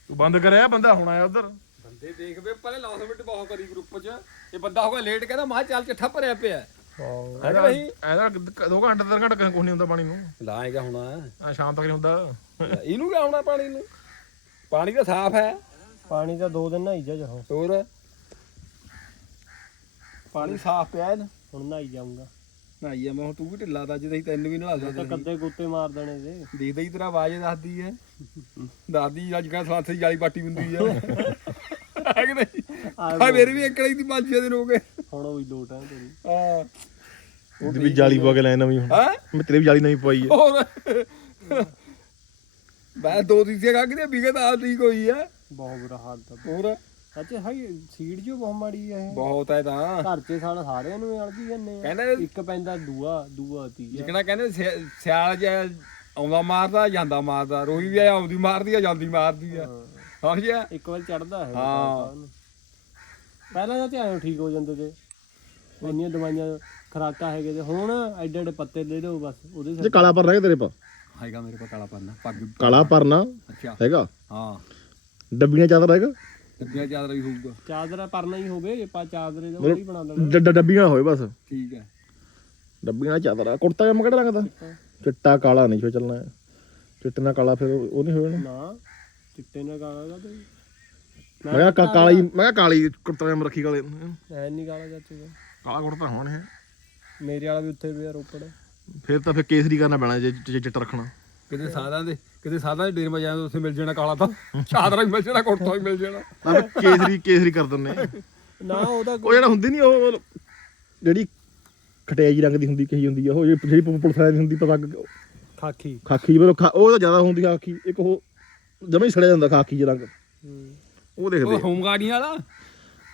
ਤੂੰ ਬੰਦ ਕਰਿਆ ਬੰਦਾ ਹੁਣ ਆਇਆ ਉਧਰ। ਬੰਦੇ ਦੇਖ ਵੇ ਪਹਿਲੇ ਲੌਸਮੈਂਟ ਬਹੁਤ ਕਰੀ ਗਰੁੱਪ 'ਚ। ਇਹ ਬੰਦਾ ਹੋਗਾ ਲੇਟ ਕਹਿੰਦਾ ਮਾਂ ਚੱਲ ਚੱਠਾ ਭਰਿਆ ਪਿਆ। ਹੈ। ਕਿ ਨਹੀਂ? ਐਦਾ 2 ਘੰਟੇ 3 ਘੰਟੇ ਕੁਝ ਨਹੀਂ ਹੁੰਦਾ ਪਾਣੀ ਨੂੰ। ਲਾਏਗਾ ਹੁਣ। ਆ ਸ਼ਾਮ ਤੱਕ ਨਹੀਂ ਹੁੰਦਾ। ਇਹਨੂੰ ਕਿਆ ਆਉਣਾ ਪਾਣੀ ਨੂੰ? ਪਾਣੀ ਤਾਂ ਸਾਫ਼ ਹੈ। ਪਾਣੀ ਤਾਂ ਦੋ ਦਿਨ ਨਹਾਈ ਜਾ ਜਹੋ ਹੋਰ? ਪਾਣੀ ਸਾਫ਼ ਪਿਆ ਹੈ ਹੁਣ ਨਹਾਈ ਜਾਊਂਗਾ। ਨਾਈ ਆ ਮੈਂ ਹੁਣ ਤੂੰ ਵੀ ਢਿੱਲਾ ਤਾਂ ਹੀ ਤੈਨੂੰ ਵੀ ਤਾਂ ਸਕਦਾ ਕੱਦੇ ਗੁੱਤੇ ਮਾਰ ਦੇਣੇ ਦੇ ਦੇਖਦਾ ਹੀ ਤੇਰਾ ਆਵਾਜ਼ ਦੱਸਦੀ ਹੈ। ਦੱਸਦੀ ਅੱਜ ਕੱਲ੍ਹ ਸਲਾਥੇ ਜਾਲੀ ਪਾਟੀ ਹੁੰਦੀ ਆ ਹੈ ਕਿ ਨਹੀਂ? ਆ ਮੇਰੀ ਵੀ ਇਕੜੀ ਦੀ ਪੰਜ ਛੇ ਦਿਨ ਹੋ ਗਏ। ਹੁਣ ਉਹ ਵੀ ਲੋਟ ਹੈ ਤੇਰੀ। ਹਾਂ। ਵੀ ਜਾਲੀ ਪਵਾ ਕੇ ਲੈ ਨਵੀਂ ਹੁਣ। ਹਾਂ? ਮੈਂ ਤੇਰੇ ਵੀ ਜਾਲੀ ਨਵੀਂ ਪਵਾਈ ਹੈ ਹੋਰ। ਮੈਂ ਦੋ ਦਿਨ ਖਾ ਕੇ ਵਿਗਤ ਆ ਠੀਕ ਹੋਈ ਆ। ਬਹੁਤ ਬੁਰਾ ਹਾਲ ਤਾਂ। ਹੋਰ? ਅੱਛਾ ਹਾਈ ਸੀਡ ਜੋ ਬਹੁਤ ਮਾੜੀ ਹੈ ਇਹ। ਬਹੁਤ ਹੈ ਤਾਂ। ਘਰ 'ਚ ਸਾਲ ਸਾਰਿਆਂ ਨੂੰ ਅਲਦੀ ਜਾਂਦੇ ਆ। ਕਹਿੰਦੇ ਇੱਕ ਪੈਂਦਾ ਦੂਆ ਦੂਆ ਤੀਆ। ਜਿਕਣਾ ਕਹਿੰਦੇ ਸਿਆ- ਸਿਆਲ ਜਿਹਾ ਆਉਂਦਾ ਮਾਰਦਾ ਜਾਂਦਾ ਮਾਰਦਾ। ਰੋਈ ਵੀ ਆ ਆਉਂਦੀ ਮਾਰਦੀ ਆ ਜਾਂਦੀ ਮਾਰਦੀ ਆ। ਸਮਝਿਆ ਇੱਕ ਵਾਰ ਚੜਦਾ ਹੈ। ਹਾਂ। ਪਹਿਲਾਂ ਤਾਂ ਧਿਆਨ ਠੀਕ ਹੋ ਜਾਂਦੇ ਤੇ। ਇੰਨੀਆਂ ਦਵਾਈਆਂ ਖਰਾਕਾਂ ਹੈਗੇ ਤੇ ਹੁਣ ਐਡੇ ਐਡੇ ਪੱਤੇ ਲੈ ਲਓ ਬਸ ਉਹਦੇ ਜੇ ਸਿਰ ਕਾਲਾ ਪਰ ਹੈਗਾ ਤੇਰੇ ਪਾ? ਹੈਗਾ ਮੇਰੇ ਕੋਲ ਕਾਲਾ ਪੰਨਾ ਪੱਗ ਕਾਲਾ ਪਰਨਾ ਅੱਛਾ। ਹੈਗਾ? ਹਾਂ। ਡੱਬੀਆਂ ਚਾਦਰ ਹੈਗਾ? ਅੱਗੇ ਜ਼ਿਆਦਾ ਵੀ ਹੋਊਗਾ। ਚਾਦਰਾ ਪਰਨਾ ਹੀ ਹੋਵੇ ਜੇ ਪਾ ਚਾਦਰੇ ਦਾ ਉਹ ਹੀ ਬਣਾ ਦੇਣਾ ਡ- ਡ- ਡੱਬੀਆਂ ਹੋਏ ਬਸ। ਠੀਕ ਹੈ। ਡੱਬੀਆਂ ਨਾਲ ਚਾਦਰ ਆ ਕੁੜਤਾ ਜਮ ਕਿਹੜਾ ਰੰਗ ਦਾ ਚਿੱਟਾ ਕਾਲਾ ਨਹੀਂ ਫਿਰ ਚੱਲਣਾ। ਚਿੱਟੇ ਨਾਲ ਕਾਲਾ ਫਿਰ ਉਹ ਨਹੀਂ ਹੋਣਾ। ਨਾ ਚਿੱਟੇ ਨਾਲ ਕਾਲਾ ਦਾ ਤੇ। ਮੈਂ ਕਿਹਾ ਕਾ- ਕਾਲੀ ਮੈਂ ਕਿਹਾ ਕਾਲੀ ਕੁੜਤਾ ਜਮ ਰੱਖੀ ਕਾਲੇ ਐ ਨਹੀਂ ਕਾਲਾ ਚਾਚੇ ਦਾ। ਕਾਲਾ ਕੁੜਤਾ ਹੋਣ ਹੈ। ਮੇਰੇ ਵਾਲਾ ਵੀ ਉੱਥੇ ਪਿਆ ਰੋਪੜ। ਫਿਰ ਤਾਂ ਫਿਰ ਕੇਸਰੀ ਕਰਨਾ ਪੈਣਾ ਜੇ ਜੇ ਚਿੱਟਾ ਰੱਖਣਾ। ਕਿਤੇ ਸਾਧਾਂ ਦੇ ਕਿਤੇ ਸਾਧਾਂ ਦੇ ਡੇਰ ਮਾ ਜਾਣਾ ਉੱਥੇ ਮਿਲ ਜਾਣਾ ਕਾਲਾ ਤਾਂ। ਚਾਦਰਾ ਵੀ ਮਿਲ ਜਾਣਾ ਕੁੜਤਾ ਵੀ ਮਿਲ ਜਾਣਾ। ਫਿਰ ਕੇਸਰੀ ਕੇਸਰੀ ਕਰ ਦਿੰਨੇ ਨਾ ਉਹਦਾ ਉਹ ਜਿਹੜਾ ਹੁੰਦੀ ਨਹੀਂ ਉਹ ਜਿਹੜੀ ਖਟਿਆਈ ਰੰਗ ਦੀ ਹੁੰਦੀ ਕਹੀ ਹੁੰਦੀ ਆ ਉਹ ਜਿਹੜੀ ਪੁਲਿਸ ਵਾਲਿਆਂ ਦੀ ਹੁੰਦੀ ਪਤਾ ਖਾਕੀ। ਖਾਕੀ ਪਰ ਉਹ ਤਾਂ ਜ਼ਿਆਦਾ ਹੁੰਦੀ ਆ ਖਾਕੀ। ਇੱਕ ਉਹ ਜਮਾ ਹੀ ਸੜਿਆ ਜਾਂਦਾ ਖਾਕੀ ਜਿਹਾ ਰੰਗ। ਉਹ ਦੇਖਦੇ ਉਹ। ਹੋਮ ਗਾਰਡੀਆਂ ਵਾਲਾ?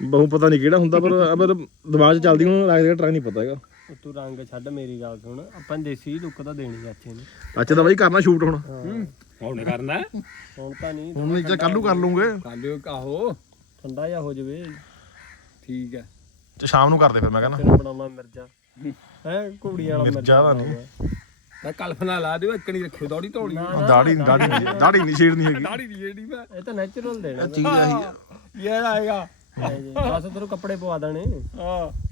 ਬਹੁ ਪਤਾ ਨਹੀਂ ਕਿਹੜਾ ਹੁੰਦਾ ਪਰ ਪਰ ਦਿਮਾਗ 'ਚ ਚੱਲਦੀ ਹੁਣ ਲੱਗਦਾ ਟਰਾਈ ਨਹੀਂ ਪਤਾ ਹੈਗਾ। ਉਹ ਤੂੰ ਰੰਗ ਛੱਡ ਮੇਰੀ ਗੱਲ ਸੁਣ। ਆਪਾਂ ਦੇਸੀ ਲੁੱਕ ਤਾਂ ਦੇਣੀ ਚਾਚੇ ਨੂੰ। ਅੱਛਾ ਤਾਂ ਬਾਈ ਕਰਨਾ ਸ਼ੂਟ ਹੁਣ। ਹੁਣ ਕਰਨਾ। ਹੁਣ ਤਾਂ ਨਹੀਂ ਹੁਣ ਨਹੀਂ ਜੇ ਕੱਲ ਕਰ ਲੂੰਗੇ। ਕਰ ਲਿਓ ਕਾਹੋ ਠੰਡਾ ਜਿਹਾ ਹੋ ਜਵੇ। ਠੀਕ ਹੈ ਤੇ ਸ਼ਾਮ ਨੂੰ ਕਰਦੇ ਫਿਰ ਮੈਂ ਕਹਿੰਦਾ। ਤੈਨੂੰ ਬਣਾਉਣਾ ਮਿਰਜ਼ਾ। ਹੈ ਘੋੜੀ ਵਾਲਾ ਮਿਰਜ਼ਾ ਦਾ ਨਹੀਂ। ਮੈਂ ਕਲਪਨਾ ਲਾ ਦਿਓ ਇੱਕ ਨਹੀਂ ਰੱਖਿਓ ਦੌੜੀ ਧੌੜੀ ਦਾੜੀ ਦਾੜੀ ਨਹੀਂ- ਦਾੜੀ ਨਹੀਂ ਛੇੜਨੀ ਹੈਗੀ। ਦਾੜੀ ਨਹੀਂ ਜਿਹੜੀ ਮੈਂ। ਇਹ ਤਾਂ ਨੈਚੁਰਲ ਦੇਣਾ। ਚੀਜ਼ ਆਹੀ ਇਹ ਆਏਗਾ। ਬਸ ਤੈਨੂੰ ਕੱਪੜੇ ਪਵਾ ਦੇਣੇ। ਹਾਂ।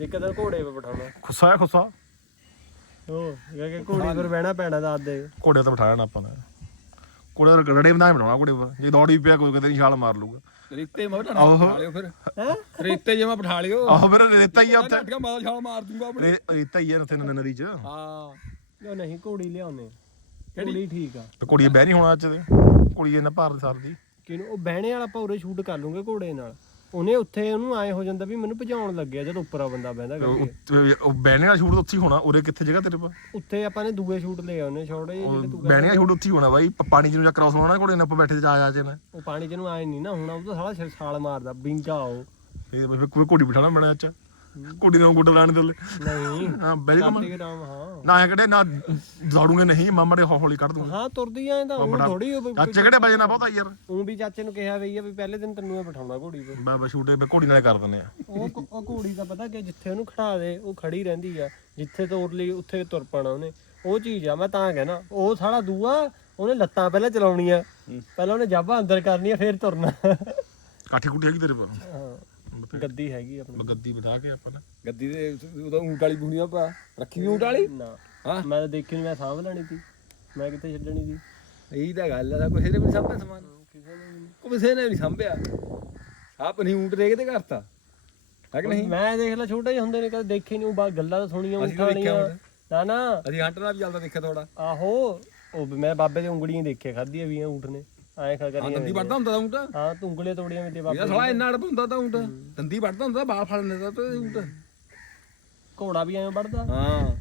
ਇੱਕ ਦਿਨ ਘੋੜੇ 'ਤੇ ਬਿਠਾਉਣਾ ਖੁੱਸਾ ਹੈ ਖੁੱਸਾ? ਉਹ ਇਹ ਕਿ ਘੋੜੀ ਪਰ ਬਹਿਣਾ ਪੈਣਾ ਦੱਸ ਦੇ। ਘੋੜੇ ਤੇ ਬਿਠਾਇਆ ਨਾ ਆਪਾਂ ਨੇ। ਘੋੜੇ ਦਾ ਰੜੇ ਬਣਾ ਬਣਾਉਣਾ ਘੋੜੇ ਪਰ ਜੇ ਦੌੜੀ ਪਿਆ ਕੋਈ ਕਿਤੇ ਨਹੀਂ ਛਾਲ ਮਾਰ ਲੂਗਾ ਰੇਤੇ ਮੈਂ ਬਿਠਾ ਆਹੋ। ਬਿਠਾ ਲਿਓ ਫਿਰ। ਹੈ ਰੇਤੇ ਜੇ ਮੈਂ ਬਿਠਾ ਲਿਓ। ਆਹੋ ਫਿਰ ਰੇਤਾ ਹੀ ਆ ਉੱਥੇ। ਝਟਕਾ ਮਾਰ ਛਾਲ ਮਾਰ ਦੂੰਗਾ ਆਪਣੇ। ਰੇ- ਰੇਤਾ ਹੀ ਆ ਉੱਥੇ ਨਦੀ ਨਦੀ ਚ। ਹਾਂ। ਉਹ ਨਹੀਂ ਘੋੜੀ ਲਿਆਉਨੇ ਘੋੜੀ ਠੀਕ ਆ। ਤੇ ਕੁੜੀ ਬਹਿ ਨਹੀਂ ਹੋਣਾ ਅੱਜ ਤੇ। ਕੁੜੀ ਇਹਨਾਂ ਭਾਰ ਸਰ ਦੀ। ਕਿਨੂੰ ਉਹ ਬਹਿਣੇ ਵਾਲਾ ਆਪਾਂ ਉਰੇ ਸ਼ੂਟ ਕਰ ਲੂੰਗੇ ਘੋੜੇ ਨਾਲ। ਉਹਨੇ ਉੱਥੇ ਉਹਨੂੰ ਐ ਹੋ ਜਾਂਦਾ ਵੀ ਮੈਨੂੰ ਭਜਾਉਣ ਲੱਗਿਆ ਜਦ ਉੱਪਰ ਆ ਬੰਦਾ ਬਹਿੰਦਾ ਕਰਕੇ। ਉੱਤੇ- ਉਹ ਬਹਿਣੇ ਵਾਲਾ ਸ਼ੂਟ ਉੱਥੇ ਹੀ ਹੋਣਾ ਉਰੇ ਕਿੱਥੇ ਜਗ੍ਹਾ ਤੇਰੇ ਪਾ ਉੱਥੇ ਆਪਾਂ ਨੇ ਦੂਏ ਸ਼ੂਟ ਲੈ ਆਉਨੇ ਛੋੜੇ ਜਿਹੇ ਜਿਹੜੇ ਤੂੰ ਬਹਿਣੇ ਵਾਲਾ ਸ਼ੂਟ ਉੱਥੇ ਹੀ ਹੋਣਾ ਬਾਈ ਪ- ਪਾਣੀ ਚ ਨੂੰ ਜਾਂ ਕ੍ਰਾਸ ਹੋਣਾ ਨਾ ਘੋੜੇ ਨਾਲ ਆਪਾਂ ਬੈਠੇ ਜਾ ਜਾ ਚ ਨਾ। ਉਹ ਪਾਣੀ ਚ ਨੂੰ ਆਏ ਨਹੀਂ ਨਾ ਹੁਣ ਉਹ ਤਾਂ ਸਾਲਾ ਛ- ਛਾਲ ਮਾਰਦਾ ਬਿੰਗਾ ਉਹ। ਇਹ ਕੋਈ ਘੋੜੀ ਬਿਠਾਣਾ ਬਣਾ ਅੱਛਾ ਘੋੜੀ ਨੂੰ ਗੁੱਡ ਲਾਣ ਦੇ ਲੈ ਨਹੀਂ। ਹਾਂ ਜਾ ਕਾਰਤਿਕ ਰਾਮ ਹਾਂ। ਨਾ ਐ ਕਿਹੜੇ ਨਾ ਦੌੜੂਗੇ ਨਹੀਂ ਮਾਮਾ ਦੇ ਹੌਲੀ ਕੱਢ ਦੂੰਗਾ। ਹਾਂ ਤੁਰਦੀ ਐ ਤਾਂ ਉਹ ਥੋੜੀ ਉਹ ਚਾਚੇ ਕਿਹੜੇ ਵਜੇ ਨਾ ਬਹੁਤਾ ਯਾਰ? ਉਹ ਵੀ ਚਾਚੇ ਨੂੰ ਕਿਹਾ ਵਈ ਆ ਵੀ ਪਹਿਲੇ ਦਿਨ ਤੈਨੂੰ ਇਹ ਬਿਠਾਉਣਾ ਘੋੜੀ ਤੇ। ਬਾਬਾ ਸ਼ੂਟੇ ਮੈਂ ਘੋੜੀ ਨਾਲੇ ਕਰ ਦਿੰਦੇ ਆ ਉਹ ਉਹ ਘੋੜੀ ਦਾ ਪਤਾ ਕਿ ਜਿੱਥੇ ਉਹਨੂੰ ਖੜਾ ਦੇ ਉਹ ਖੜੀ ਰਹਿੰਦੀ ਆ ਜਿੱਥੇ ਤੋਰ ਲਈ ਉੱਥੇ ਤੁਰ ਪੈਣਾ ਉਹਨੇ। ਉਹ ਚੀਜ਼ ਆ ਮੈਂ ਤਾਂ ਕਹਿਣਾ ਉਹ ਸਾਲਾ ਦੂਆ ਉਹਨੇ ਲੱਤਾਂ ਪਹਿਲਾਂ ਚਲਾਉਣੀਆਂ। ਪਹਿਲਾਂ ਉਹਨੇ ਜਾਬਾ ਅੰਦਰ ਕਰਨੀ ਆ ਫਿਰ ਤੁਰਨਾ। ਕਾਠੀ ਕੁੱਟੀ ਹੈਗੀ ਤੇਰੇ ਪਾ ਹਾਂ। ਗੱਦੀ ਹੈਗੀ ਆਪਣੀ। ਗੱਦੀ ਬਿਠਾ ਕੇ ਆਪਾਂ ਨੇ। ਗੱਦੀ ਦੇ ਉਹਦਾ ਊਂਟ ਵਾਲੀ ਬੁਣੀਆਂ ਪਾ। ਰੱਖੀ ਵੀ ਊਂਟ ਵਾਲੀ? ਨਾ। ਹਾਂ। ਮੈਂ ਤਾਂ ਦੇਖੀ ਨੀ ਮੈਂ ਸਾਂਭ ਲੈਣੀ ਸੀ। ਮੈਂ ਕਿੱਥੇ ਛੱਡਣੀ ਸੀ? ਇਹੀ ਤਾਂ ਗੱਲ ਆ ਕੋਈ ਇਹਦੇ ਵੀ ਸਾਂਭਿਆ ਸਮਾਨ। ਕਿਸੇ ਨੇ ਵੀ ਨਹੀਂ ਸਾਂਭਿਆ। ਆਪ ਨਹੀਂ ਊਂਟ ਦੇ ਕੇ ਤੇ ਕਰਤਾ। ਹੈ ਕਿ ਨਹੀਂ? ਮੈਂ ਦੇਖ ਲੈ ਛੋਟੇ ਜਿਹੇ ਹੁੰਦੇ ਨੇ ਕਦੇ ਦੇਖੇ ਨਹੀਂ ਉਹ ਗੱਲਾਂ ਤਾਂ ਸੁਣੀਆਂ ਦੇਖਿਆ ਉਠਾਣੀਆਂ ਹੁਣ। ਨਾ ਨਾ। ਅਸੀਂ ਹੰਟ ਨਾਲ ਵੀ ਚੱਲਦਾ ਦੇਖਿਆ ਥੋੜਾ ਆਹੋ ਉਹ ਮੈਂ ਬਾਬੇ ਦੀ ਉਂਗਲੀਆਂ ਦੇਖੇ ਖਾਧੀਆਂ ਵੀ ਊਂਟ ਨੇ। ਐਂ ਖਾ ਹਾਂ ਕਰੀਆਂ ਦੰਦੀ ਵੱਢਦਾ ਹੁੰਦਾ ਤਾਂ ਊਂਟ। ਹਾਂ ਤੂੰ ਉਂਗਲੀਆਂ ਤੋੜੀਆਂ ਮੇਰੇ ਬਾਬੇ ਇਹਦਾ ਸਾਲਾ ਇੰਨਾ ਅੜਪ ਹੁੰਦਾ ਤਾਂ ਦੰਦੀ ਵੱਢਦਾ ਹੁੰਦਾ ਬਾਲ ਫੜ ਲੈਂਦਾ ਤਾਂ ਊਂਟ। ਘੋੜਾ ਵੀ ਐਂ ਵੜਦਾ ਹਾਂ।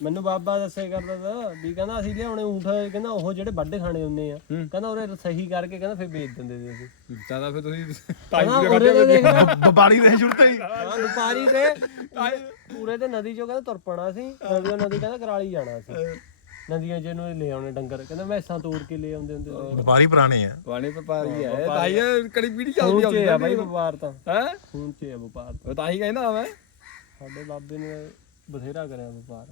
ਮੈਨੂੰ ਬਾਬਾ ਦੱਸਿਆ ਕਰਦਾ ਤਾ ਵੀ ਕਹਿੰਦਾ ਅਸੀਂ ਲਿਆਉਣੇ ਊਂਠ ਕਹਿੰਦਾ ਉਹ ਜਿਹੜੇ ਵੱਡੇ ਖਾਣੇ ਹੁੰਦੇ ਆ ਹੂੰ। ਕਹਿੰਦਾ ਉਹਰੇ ਸਹੀ ਕਰਕੇ ਕਹਿੰਦਾ ਫਿਰ ਵੇਚ ਦਿੰਦੇ ਸੀ ਅਸੀਂ। ਜ਼ਿਆਦਾ ਫਿਰ ਤੁਸੀਂ ਕਹਿੰਦਾ ਉਰੇ ਦੇ ਦੇਖ ਵਪਾਰੀ ਦੇ ਸ਼ੁਰੂ ਹੀ। ਹਾਂ ਵਪਾਰੀ ਤੇ ਪੂਰੇ ਤੇ ਨਦੀ ਚੋਂ ਕਹਿੰਦਾ ਤੁਰ ਪਣਾ ਸੀ ਨਦੀ ਤੋਂ ਨਦੀ ਕਹਿੰਦਾ ਕਰਾਲੀ ਜਾਣਾ ਸੀ। ਨਦੀਆਂ ਚ ਇਹਨੂੰ ਲੈ ਆਉਣੇ ਡੰਗਰ। ਕਹਿੰਦਾ ਮੈਸਾਂ ਤੋੜ ਕੇ ਲੈ ਆਉਂਦੇ ਹੁੰਦੇ ਸੀ। ਵਪਾਰੀ ਪੁਰਾਣੇ ਆ। ਵਾਣੇ ਵਪਾਰੀ ਹੈ ਤਾਂ ਹੀ ਇਹ ਕੜੀ ਪੀੜੀ ਚੱਲਦੀ ਖੂਨ ਚ ਆ ਬਾਈ ਵਪਾਰ ਤਾਂ। ਹੈ? ਖੂਨ ਚ ਆ ਵਪਾਰ ਉਹ ਤਾਂ ਹੀ ਕਹਿੰਦਾ ਮੈਂ। ਸਾਡੇ ਬਾਬੇ ਨੇ ਬਥੇਰਾ ਕਰਿਆ ਵਪਾਰ।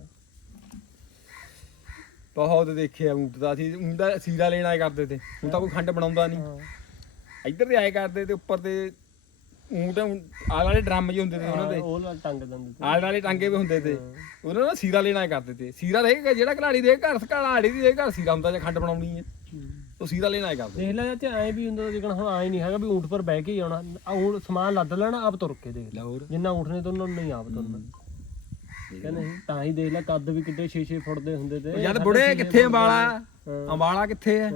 ਬਹੁਤ ਦੇਖਿਆ ਊਂਟ ਦਾ। ਅਸੀਂ ਊਂਟ ਦਾ ਸੀਰਾ ਲੈਣ ਆਏ ਕਰਦੇ ਤੇ। ਹੁਣ ਤਾਂ ਕੋਈ ਖੰਡ ਬਣਾਉਂਦਾ ਨਹੀਂ। ਇੱਧਰ ਤੇ ਆਏ ਕਰਦੇ ਤੇ ਉੱਪਰ ਤੇ ਊਂਟ ਆਲ ਵਾਲੇ ਡਰਮ ਜਿਹੇ ਹੁੰਦੇ ਤੇ ਉਹਨਾਂ ਦੇ। ਉਹ ਨਾਲ ਟੰਗ ਦਿੰਦੇ ਸੀ ਆਲ ਵਾਲੇ ਟਾਂਗੇ ਵੀ ਹੁੰਦੇ ਤੇ। ਉਹਨਾਂ ਦਾ ਸੀਰਾ ਲੈਣ ਕਰਦੇ ਤੇ ਸੀਰਾ ਰਹੇਗਾ ਜਿਹੜਾ ਘਲਾੜੀ ਦੇ ਘਰ ਘਲਾੜੀ ਦੇ ਘਰ ਸੀਰਾ ਹੁੰਦਾ ਜੇ ਖੰਡ ਬਣਾਉਣੀ ਹੈ। ਉਹ ਸੀਰਾ ਲੈਣ ਕਰਦੇ ਦੇਖ ਲੈ ਤੇ ਐ ਵੀ ਹੁੰਦਾ ਜਿਕਣ ਹੁਣ ਆਏ ਨਹੀਂ ਹੈਗਾ ਵੀ ਊਂਠ ਪਰ ਬਹਿ ਕੇ ਹੀ ਆਉਣਾ। ਆ ਊਂਠ ਸਮਾਨ ਲੱਦ ਲੈਣਾ ਆਪ ਤੁਰ ਕੇ ਦੇਖ ਲੈ। ਲਾਹੌਰ। ਜਿੰਨਾ ਊਂਠ ਨੇ ਤਾਂ ਉਹਨਾਂ ਨਹੀਂ ਆਪ ਤੁਰਨਾ। ਕਹਿੰਦੇ ਨਹੀਂ ਤਾਂ ਹੀ ਦੇਖ ਲੈ ਕੱਦ ਵੀ ਕਿੱਡੇ 6-6 ਫੁੱਟ ਦੇ ਹੁੰਦੇ ਤੇ। ਜਦ ਬੁੜੇ ਕਿੱਥੇ ਅੰਬਾਲਾ। ਅੰਬਾਲਾ ਕਿੱਥੇ ਹਾਂ।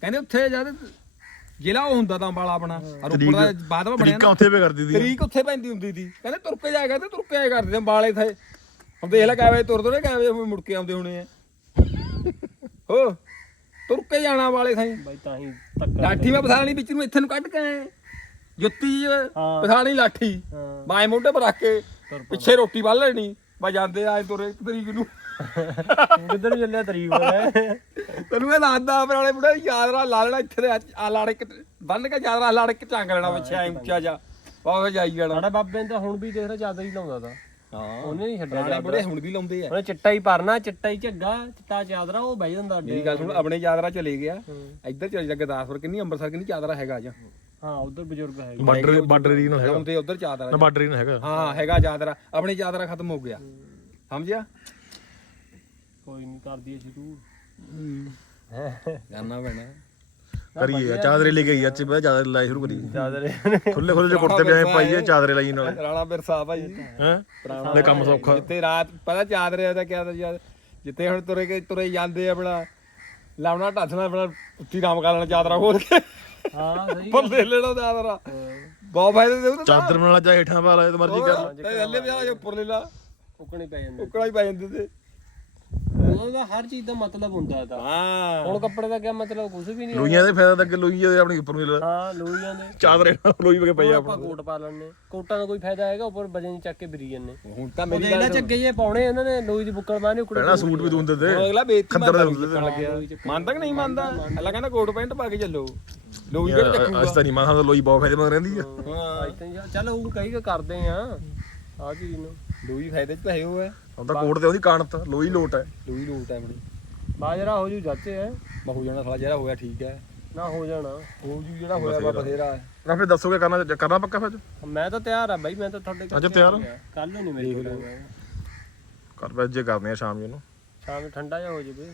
ਕਹਿੰਦੇ ਉੱਥੇ ਜਦ ਜ਼ਿਲ੍ਹਾ ਉਹ ਹੁੰਦਾ ਤਾਂ ਅੰਬਾਲਾ ਆਪਣਾ ਔਰ ਉੱਪਰ ਦਾ ਬਾਅਦ ਵਿੱਚ ਬਣਿਆ ਤਰੀਕਾ ਨਾ ਉੱਥੇ ਵੀ ਕਰਦੀ ਦੀ ਤਰੀਕ ਉੱਥੇ ਪੈਂਦੀ ਹੁੰਦੀ ਸੀ। ਕਹਿੰਦੇ ਤੁਰ ਕੇ ਜਾਇਆ ਕਰਦੇ ਤੁਰ ਕੇ ਆਇਆ ਕਰਦੇ ਅੰਬਾਲੇ ਥੇ ਹੁਣ ਦੇਖ ਲੈ ਕਿਵੇਂ ਤੁਰਦੇ ਨੇ ਕਿਵੇਂ ਮੁੜ ਕੇ ਆਉਂਦੇ ਹੋਣੇ ਆ। ਹੋ ਤੁਰ ਕੇ ਜਾਣਾ ਵਾਲੇ ਥਾਈ। ਬਾਈ ਤਾਂ ਹੀ ਧੱਕਾ ਲਾਠੀ ਮੈਂ ਪਥਾਣੀ ਵਿੱਚ ਨੂੰ ਇੱਥੇ ਨੂੰ ਕੱਢ ਕੇ ਆਏ ਜੁੱਤੀ। ਪਥਾਣੀ ਲਾਠੀ। ਹਾਂ। ਬਾਏ ਮੋਢੇ ਪਰ ਰੱਖ ਕੇ ਤੁਰ ਪਿੱਛੇ ਰੋਟੀ ਵੱਲ ਲੈਣੀ। ਬਾ ਜਾਂਦੇ ਆਏ ਤੁਰੇ ਇੱਕ ਤਰੀਕ ਨੂੰ। ਕਿੱਧਰ ਨੂੰ ਚੱਲਿਆ ਤਰੀਕ ਹੈ? ਤੈਨੂੰ ਇਹ ਦੱਸਦਾ ਆਪਣੇ ਵਾਲੇ ਬੁੜੇ ਯਾਦਰਾ ਲਾ ਲੈਣਾ ਇੱਥੇ ਦੇ ਆ ਲਾੜ ਇੱਕ ਬੰਨ ਕੇ ਯਾਦਰਾ ਲਾੜ ਕੇ ਟੰਗ ਲੈਣਾ ਪਿੱਛੇ ਐ ਉੱਚਾ ਜਾ ਬਾਵੇ ਜਾਈ ਜਾਣਾ। ਸਾਡਾ ਬਾਬੇ ਨੇ ਤਾਂ ਹੁਣ ਵੀ ਦੇਖ ਰਿਹਾ ਚਾਦਰ ਹੀ ਲਾਉਂਦਾ ਤਾ। ਹਾਂ। ਉਹਨੇ ਨਹੀਂ ਛੱਡਿਆ ਪੁਰਾਣੇ ਬੁੜੇ ਹੁਣ ਵੀ ਲਾਉਂਦੇ ਆ। ਉਹਨੇ ਚਿੱਟਾ ਹੀ ਪਰਨਾ ਚਿੱਟਾ ਹੀ ਝੱਗਾ ਚਿੱਟਾ ਚਾਦਰਾ ਉਹ ਬਹਿ ਜਾਂਦਾ ਅੱਡੇ ਮੇਰੀ ਗੱਲ ਸੁਣ ਆਪਣੇ ਯਾਦਰਾ ਚਲੇ ਗਿਆ। ਇੱਧਰ ਚਲੇ ਜਾ ਗਦਾਸਪੁਰ ਕਿੰਨੀ ਅੰਮ੍ਰਿਤਸਰ ਕਿੰਨੀ ਚਾਦਰਾ ਹੈਗਾ ਜਾਂ ਹਾਂ ਉਧਰ ਬਜ਼ੁਰਗ ਹੈ ਬਾਰਡਰ ਬਾਰਡਰ ਨਾਲ ਹੈਗਾ। ਲਾਉਂਦੇ ਉਧਰ ਚਾਦਰਾ ਨਾ ਬਾਰਡਰ ਨਾਲ ਹੈਗਾ। ਹਾਂ ਹੈਗਾ ਚਾਦਰਾ। ਆਪਣੇ ਚਾਦਰਾ ਖਤਮ ਹੋ ਗਿਆ। ਸਮਝਿਆ? ਕੋਈ ਨਹੀਂ ਕਰਦੀ ਸ਼ੁਰੂ। ਜਾਨਾ ਪੈਣਾ। ਕਰੀਏ ਚਾਦਰੇ ਲੈ ਗਈ ਅੱਜ ਬਈ ਚਾਦਰ ਲਾਈ ਸ਼ੁਰੂ ਕਰੀ। ਚਾਦਰੇ। ਖੁੱਲੇ ਖੁੱਲੇ ਜਿਹੇ ਕੁੜਤੇ ਪਜਾਮੇ ਪਾਈਏ ਚਾਦਰੇ ਲਾਈ ਨਾਲੇ। ਰਾਣਾ ਬਿਰਸਾ ਭਾਈ। ਹੈ? ਇਹ ਕੰਮ ਸੌਖਾ। ਜਿੱਤੇ ਰਾਤ ਪਤਾ ਚਾਦਰੇ ਦਾ ਕਿਆ ਤਾਂ ਯਾਰ ਜਿੱਤੇ ਹੁਣ ਤੁਰੇ ਕੇ ਤੁਰੇ ਜਾਂਦੇ ਆਪਣਾ ਲਾਉਣਾ ਢੱਸਣਾ ਆਪਣਾ ਉੱਤੀ ਰਾਮ ਕਰ ਲੈਣਾ ਚਾਦਰਾ ਖੋਲ ਕੇ। ਹਾਂ ਸਹੀ ਪਰ ਲੈ ਲੈਣਾ ਚਾਦਰਾ। ਬਹੁਤ ਫਾਇਦੇ ਦੇ ਚਾਦਰ ਬਣਾਉਣਾ ਚਾਹੇ ਹੇਠਾਂ ਪਾ ਲਾ ਤੇ ਮਰਜ਼ੀ ਕਰ। ਲਾ। ਥੱਲੇ ਵੀ ਆ ਉੱਪਰ ਲੈ ਲਾ। ਉਕਣੇ ਪੈ ਜਾਂਦੇ। ਉਕੜਾ ਹੀ ਪੈ ਜਾਂਦੇ ਤੇ। ਉਹਦਾ ਹਰ ਚੀਜ਼ ਦਾ ਮਤਲਬ ਹੁੰਦਾ ਤਾਂ ਹਾਂ। ਹੁਣ ਕੱਪੜੇ ਦਾ ਕੀ ਮਤਲਬ ਕੁਝ ਵੀ ਨਹੀਂ ਲੋਈਆਂ ਦੇ ਫਾਇਦਾ ਤਾਂ ਅੱਗੇ ਲੋਈ ਦੇ ਆਪਣੀ ਉੱਪਰ ਨੂੰ ਹਾਂ ਲੋਈਆਂ ਦੇ। ਚਾਦਰੇ ਨਾਲ ਲੋਈ ਵਗੇ ਪਈ ਆਪਾਂ ਕੋਟ ਪਾ ਲੈਣੇ ਕੋਟਾਂ ਦਾ ਕੋਈ ਫਾਇਦਾ ਹੈਗਾ ਉੱਪਰ ਵਜਨ ਚੱਕ ਕੇ ਬਰੀ ਜਾਂਦੇ ਹੁਣ ਤਾਂ ਉਹ ਮੇਰੀ ਦੇਖ ਲੈ ਚੱਗੇ ਜੇ ਪਾਉਣੇ ਉਹਨਾਂ ਨੇ ਲੋਈ ਦੀ ਬੁੱਕਲ ਬਾਹਨੇ ਉਕੜੇ ਪਹਿਲਾਂ ਸੂਟ ਵੀ ਦੂੰਦੇ ਤੇ ਅਗਲਾ ਬੇਇੱਜ਼ਤੀ ਤੇ ਲੱਗਿਆ। ਮੰਨਦਾ ਕਿ ਨਹੀਂ ਮੰਨਦਾ? ਅੱਲਾ ਕਹਿੰਦਾ ਕੋਟ ਪੈਂਟ ਪਾ ਕੇ ਚੱਲੋ। ਲੋਈ ਕਿਹੜਾ ਚੱਕੂਗਾ? ਅੱਜ ਤਾਂ ਨਹੀਂ ਮਾਹਾਂ ਦਾ ਲੋਈ ਬਹੁਤ ਫਾਇਦੇਮੰਦ ਰਹਿੰਦੀ ਆ। ਹਾਂ। ਚੱਲ ਉਹ ਕਈ ਕੁ ਕਰਦੇ ਆ। ਆ ਚੀਜ਼ ਨੂੰ। ਲੋਈ ਫਾਇਦੇ ਚ ਪਏ ਹੋਏ ਹੁਣ ਤਾਂ ਕੋਟ ਤੇ ਉਹਦੀ ਕਾਣਤ ਲੋਈ ਲੋਟ ਹੈ। ਲੋਈ ਲੋਟ ਹੈ ਬਣੀ ਬਾਜਰਾ ਹੋ ਜੂ ਜਾਤੇ ਹੈ। ਬਾ ਹੋ ਜਾਣਾ ਸਾਲਾ ਜਿਹੜਾ ਹੋਇਆ ਠੀਕ ਹੈ। ਨਾ ਹੋ ਜਾਣਾ। ਹੋ ਜੂ ਜਿਹੜਾ ਹੋਇਆ ਵਾ ਬਥੇਰਾ ਹੈ। ਨਾ ਫਿਰ ਦੱਸੋਗੇ ਕਰਨਾ ਕਰਨਾ ਪੱਕਾ ਫਿਰ? ਮੈਂ ਤਾਂ ਤਿਆਰ ਆ ਬਾਈ ਮੈਂ ਤਾਂ ਤੁਹਾਡੇ ਅੱਛਾ, ਤਿਆਰ ਆ? ਕੱਲ ਨੂੰ ਨਹੀਂ ਮੇਰੀ ਕੋਲ ਕਰ ਵੈਜੇ ਕਰਦੇ ਆ ਸ਼ਾਮ ਨੂੰ ਸ਼ਾਮ ਨੂੰ ਠੰਡਾ ਜਾ ਹੋ ਜਵੇ।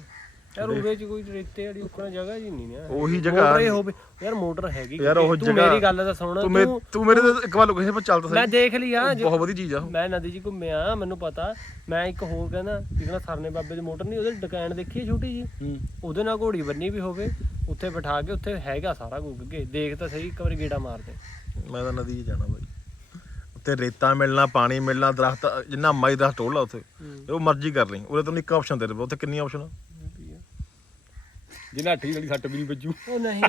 ਯਾਰ ਉਰੇ ਚ ਕੋਈ ਰੇਤੇ ਵਾਲੀ ਉੱਕਣਾ ਜਗ੍ਹਾ ਜੀ ਨਹੀਂ ਨਾ। ਉਹੀ ਜਗ੍ਹਾ। ਮੋਟਰ ਹੀ ਹੋਵੇ। ਯਾਰ ਮੋਟਰ ਹੈਗੀ ਯਾਰ ਉਹ ਤੂੰ ਜਗ੍ਹਾ- ਮੇਰੀ ਗੱਲ ਤਾਂ ਸੁਣ ਤੂੰ ਮੇ ਤੂੰ ਮੇਰੇ ਤੇ ਇੱਕ ਵਾਰ ਲੋਕੇਸ਼ਨ 'ਤੇ ਚੱਲ ਤਾਂ ਮੈਂ ਸਹੀ ਦੇਖ ਲਈ ਆ ਜੋ- ਬਹੁਤ ਵਧੀਆ ਚੀਜ਼ ਆ ਉਹ। ਮੈਂ ਨਦੀ 'ਚ ਘੁੰਮਿਆ ਮੈਨੂੰ ਪਤਾ। ਮੈਂ ਇੱਕ ਹੋਰ ਕਹਿੰਦਾ ਜਿਹੜਾ ਸਰਨੇ ਬਾਬੇ ਦੀ ਮੋਟਰ ਨਹੀਂ ਉਹਦੇ ਡਕੈਣ ਦੇਖੀ ਹੈ ਛੋਟੀ ਜੀ ਹੂੰ। ਉਹਦੇ ਨਾਲ ਘੋੜੀ ਬੰਨੀ ਵੀ ਹੋਵੇ ਉੱਥੇ ਬਿਠਾ ਕੇ ਉੱਥੇ ਹੈਗਾ ਸਾਰਾ ਅੱਗੇ। ਦੇਖ ਤਾਂ ਸਹੀ ਇੱਕ ਵਾਰੀ ਗੇੜਾ ਮਾਰ ਦੇ। ਮੈਂ ਤਾਂ ਨਦੀ 'ਚ ਜਾਣਾ ਬਾਈ। ਉੱਤੇ ਰੇਤਾ ਮਿਲਣਾ ਪਾਣੀ ਮਿਲਣਾ ਦਰਖਤ ਜਿੰਨਾ ਮਾਈ ਦਰਖਤ ਟੋਲਾ ਉੱਥੇ। ਉਹ ਮਰਜ਼ੀ ਕਰ ਲਈ। ਉਹਦੇ ਤੈਨੂੰ ਇੱਕ ਆਪਸ਼ਨ ਦੇ ਦੇ ਉੱਥੇ ਕਿੰਨੀ ਆਪਸ਼ਨ ਆ ਜਿੰਨਾ ਠੀ ਵਾਲੀ ਸੱਟ ਵੀ ਨਹੀਂ ਵੱਜੂ। ਉਹ ਨਹੀਂ।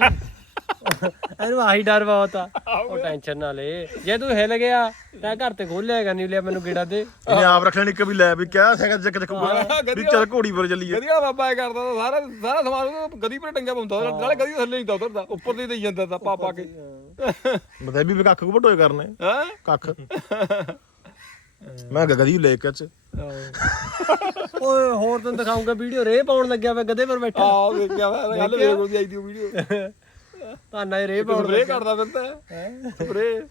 ਇਹਨੂੰ ਆਹੀ ਡਰ ਬਹੁਤ ਆ। ਉਹ ਟੈਨਸ਼ਨ ਨਾ ਲੈ। ਜੇ ਤੂੰ ਹਿੱਲ ਗਿਆ ਤਾਂ ਘਰ ਤੇ ਖੋਲਿਆ ਹੈਗਾ ਨਹੀਂ ਲਿਆ ਮੈਨੂੰ ਗੇੜਾ ਦੇ ਇਹਨੇ ਆਪ ਰੱਖ ਲੈਣੀ ਇੱਕ ਵੀ ਲੈ ਵੀ ਕਿਆ ਹੈਗਾ ਚੱਕ ਚੱਕੂਗਾ ਵੀ ਚੱਲ ਘੋੜੀ ਪਰ ਚੱਲੀਏ। ਵਾਲਾ ਬਾਬਾ ਇਹ ਕਰਦਾ ਤਾ, ਸਾਰਾ ਸਾਰਾ ਸਮਾਨ ਉਹ ਗਦੀ ਪਰ ਟੰਗਿਆ ਉਹਦਾ, ਨਾਲੇ ਗਦੀ ਥੱਲੇ ਨਹੀਂ ਉਤਰਦਾ ਉੱਪਰ ਦੀ ਦੇਈ ਜਾਂਦਾ ਤਾ ਪਾ ਪਾ ਕੇ। ਬਤਾ ਵੀ ਕੱਖ ਕੋ ਬਟੋਏ ਕਰਨੇ। ਹਾਂ? ਕੱਖ। ਮੈਂ ਗਗਦੀ ਲੈ ਕੇ ਚ ਓਏ ਹੋਰ ਤੈਨੂੰ ਦਿਖਾਉਂਗਾ ਵੀਡੀਓ ਰੇ ਪਾਉਣ ਲੱਗਿਆ ਵੇ ਗੱਦੇ ਪਰ ਬੈਠਾ। ਆ ਵੇਖਿਆ ਮੈਂ ਗੱਲ ਵੇਖ ਉਹਦੀ ਆਈ ਦੀ ਵੀਡੀਓ। ਤਾਨਾ ਹੀ ਰੇ ਪਾਉਣ ਸਪਰੇ ਕਰਦਾ ਫਿਰਦਾ। ਹੈ? ਸਪਰੇ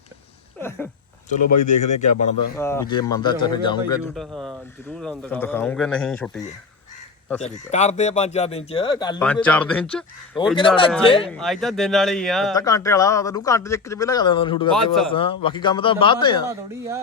ਚਲੋ ਬਾਈ ਦੇਖਦੇ ਆ ਕਿਆ ਬਣਦਾ। ਵੀ ਜੇ ਮੰਨਦਾ ਚੱਲ ਫਿਰ ਹਾਂ ਜ਼ਰੂਰ ਤਾਂ ਦਿਖਾਵਾਂ ਦਿਖਾਉਂਗੇ ਨਹੀਂ ਛੁੱਟੀ ਹੈ। ਕਰਦੇ ਆ ਪੰਜ ਚਾਰ ਦਿਨ ਚ ਕੱਲ ਪੰਜ ਚਾਰ ਦਿਨ ਚ? ਹੋਰ ਕਿਹੜਾ ਇੰਨਾ ਭੱਜੇ ਅੱਜ ਤਾਂ ਦਿਨ ਵਾਲੀ ਹੀ ਆ। ਤਾਂ ਘੰਟੇ ਵਾਲਾ ਤੈਨੂੰ ਘੰਟੇ ਚ ਇੱਕ ਚ ਪਹਿਲਾਂ ਕਰ ਦਿੰਦਾ ਸ਼ੂਟ ਕਰਦੇ ਬਸ। ਹਾਂ। ਬਾਕੀ ਕੰਮ ਤਾਂ ਬਾਅਦ ਤੇ ਆ। ਥੋੜੀ ਆ।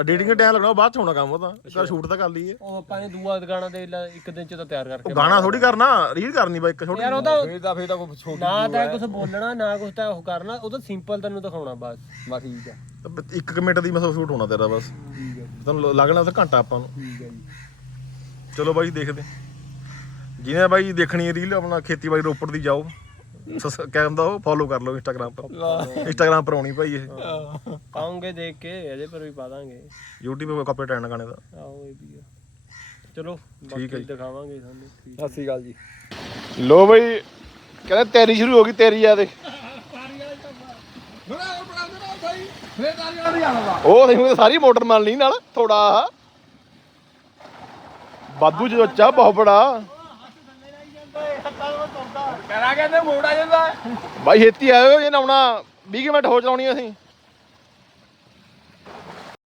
ਐਡੀਟਿੰਗ ਟਾਈਮ ਲੱਗਣਾ ਬਾਅਦ ਚ ਹੋਣਾ ਕੰਮ ਉਹ ਤਾਂ। ਇੱਕ ਸ਼ੂਟ ਤਾਂ ਕਰ ਲਈਏ। ਉਹ ਆਪਾਂ ਨੇ ਦੂਆ ਗਾਣਾ ਦੇ ਲੈ ਇੱਕ ਦਿਨ ਚ ਤਾਂ ਤਿਆਰ ਕਰਕੇ ਉਹ ਗਾਣਾ ਥੋੜੀ ਕਰਨਾ ਰੀਡ ਕਰਨੀ ਬਾਈ ਇੱਕ ਛੋਟੀ ਯਾਰ ਉਹ ਤਾਂ ਫੇਰ ਤਾਂ ਫੇਰ ਤਾਂ ਕੋਈ ਛੋਟੀ ਨਾ ਤਾਂ ਕੁਝ ਬੋਲਣਾ ਨਾ ਕੁਝ ਤਾਂ ਉਹ ਕਰਨਾ ਉਹ ਤਾਂ ਸਿੰਪਲ ਤੈਨੂੰ ਦਿਖਾਉਣਾ ਬਸ। ਮਾ ਠੀਕ ਆ। ਇੱਕ ਕੁ ਮਿੰਟ ਦੀ ਮਸਾ ਸ਼ੂਟ ਹੋਣਾ ਤੇਰਾ ਬਸ। ਠੀਕ ਆ ਜੀ। ਤੁਹਾਨੂੰ ਲੱਗਣਾ ਤਾਂ ਘੰਟਾ ਆਪਾਂ ਨੂੰ। ਠੀਕ ਆ ਜੀ। ਚਲੋ ਬਾਈ ਦੇਖਦੇ। ਜਿਹਨੇ ਬਾਈ ਦੇਖਣੀ ਹੈ ਰੀਲ ਆਪਣਾ ਖੇਤੀਬਾੜੀ ਰੋਪੜ ਦੀ ਜਾਓ। ਕਿਆ ਕਹਿੰਦਾ ਉਹ ਫੋਲੋ ਕਰ ਲਓ ਇੰਸਟਾਗ੍ਰਾਮ ਪਰ ਇੰਸਟਾਗ੍ਰਾਮ ਪਰ ਆਉਣੀ ਭਾਈ ਇਹ। ਪਾਉਂਗੇ ਦੇਖ ਕੇ ਇਹਦੇ ਪਰ ਵੀ ਪਾ ਦਾਂਗੇ। YouTube ਤੇ ਕਾਪੀ ਟੈਨ ਗਾਣੇ ਦਾ। ਆਓ ਇਹ ਵੀ ਆ। ਚਲੋ ਠੀਕ ਹੈ ਬਾਕੀ। ਦਿਖਾਵਾਂਗੇ ਤੁਹਾਨੂੰ। ਸਤਿ ਸ਼੍ਰੀ ਅਕਾਲ ਜੀ। ਲੋ ਬਾਈ ਕਹਿੰਦੇ ਤੇਰੀ ਸ਼ੁਰੂ ਹੋ ਗਈ ਤੇਰੀ ਆ ਦੇ ਉਹ ਦੇਖੋ ਸਾਰੀ ਮੋਟਰ ਮੰਨ ਲਈ ਨਾਲ ਥੋੜਾ ਬਾਦੂ ਜੋ ਚਾ ਬਹੁਤ ਬੜਾ। ਕਰਾ ਕਹਿੰਦੇ ਮੋੜ ਆ ਜਾਂਦਾ। ਬਾਈ ਛੇਤੀ ਆਇਓ, ਜੇ ਨਾਉਣਾ 20 ਕੁ ਮਿੰਟ ਹੋਰ ਚਲਾਉਣੀ ਅਸੀਂ।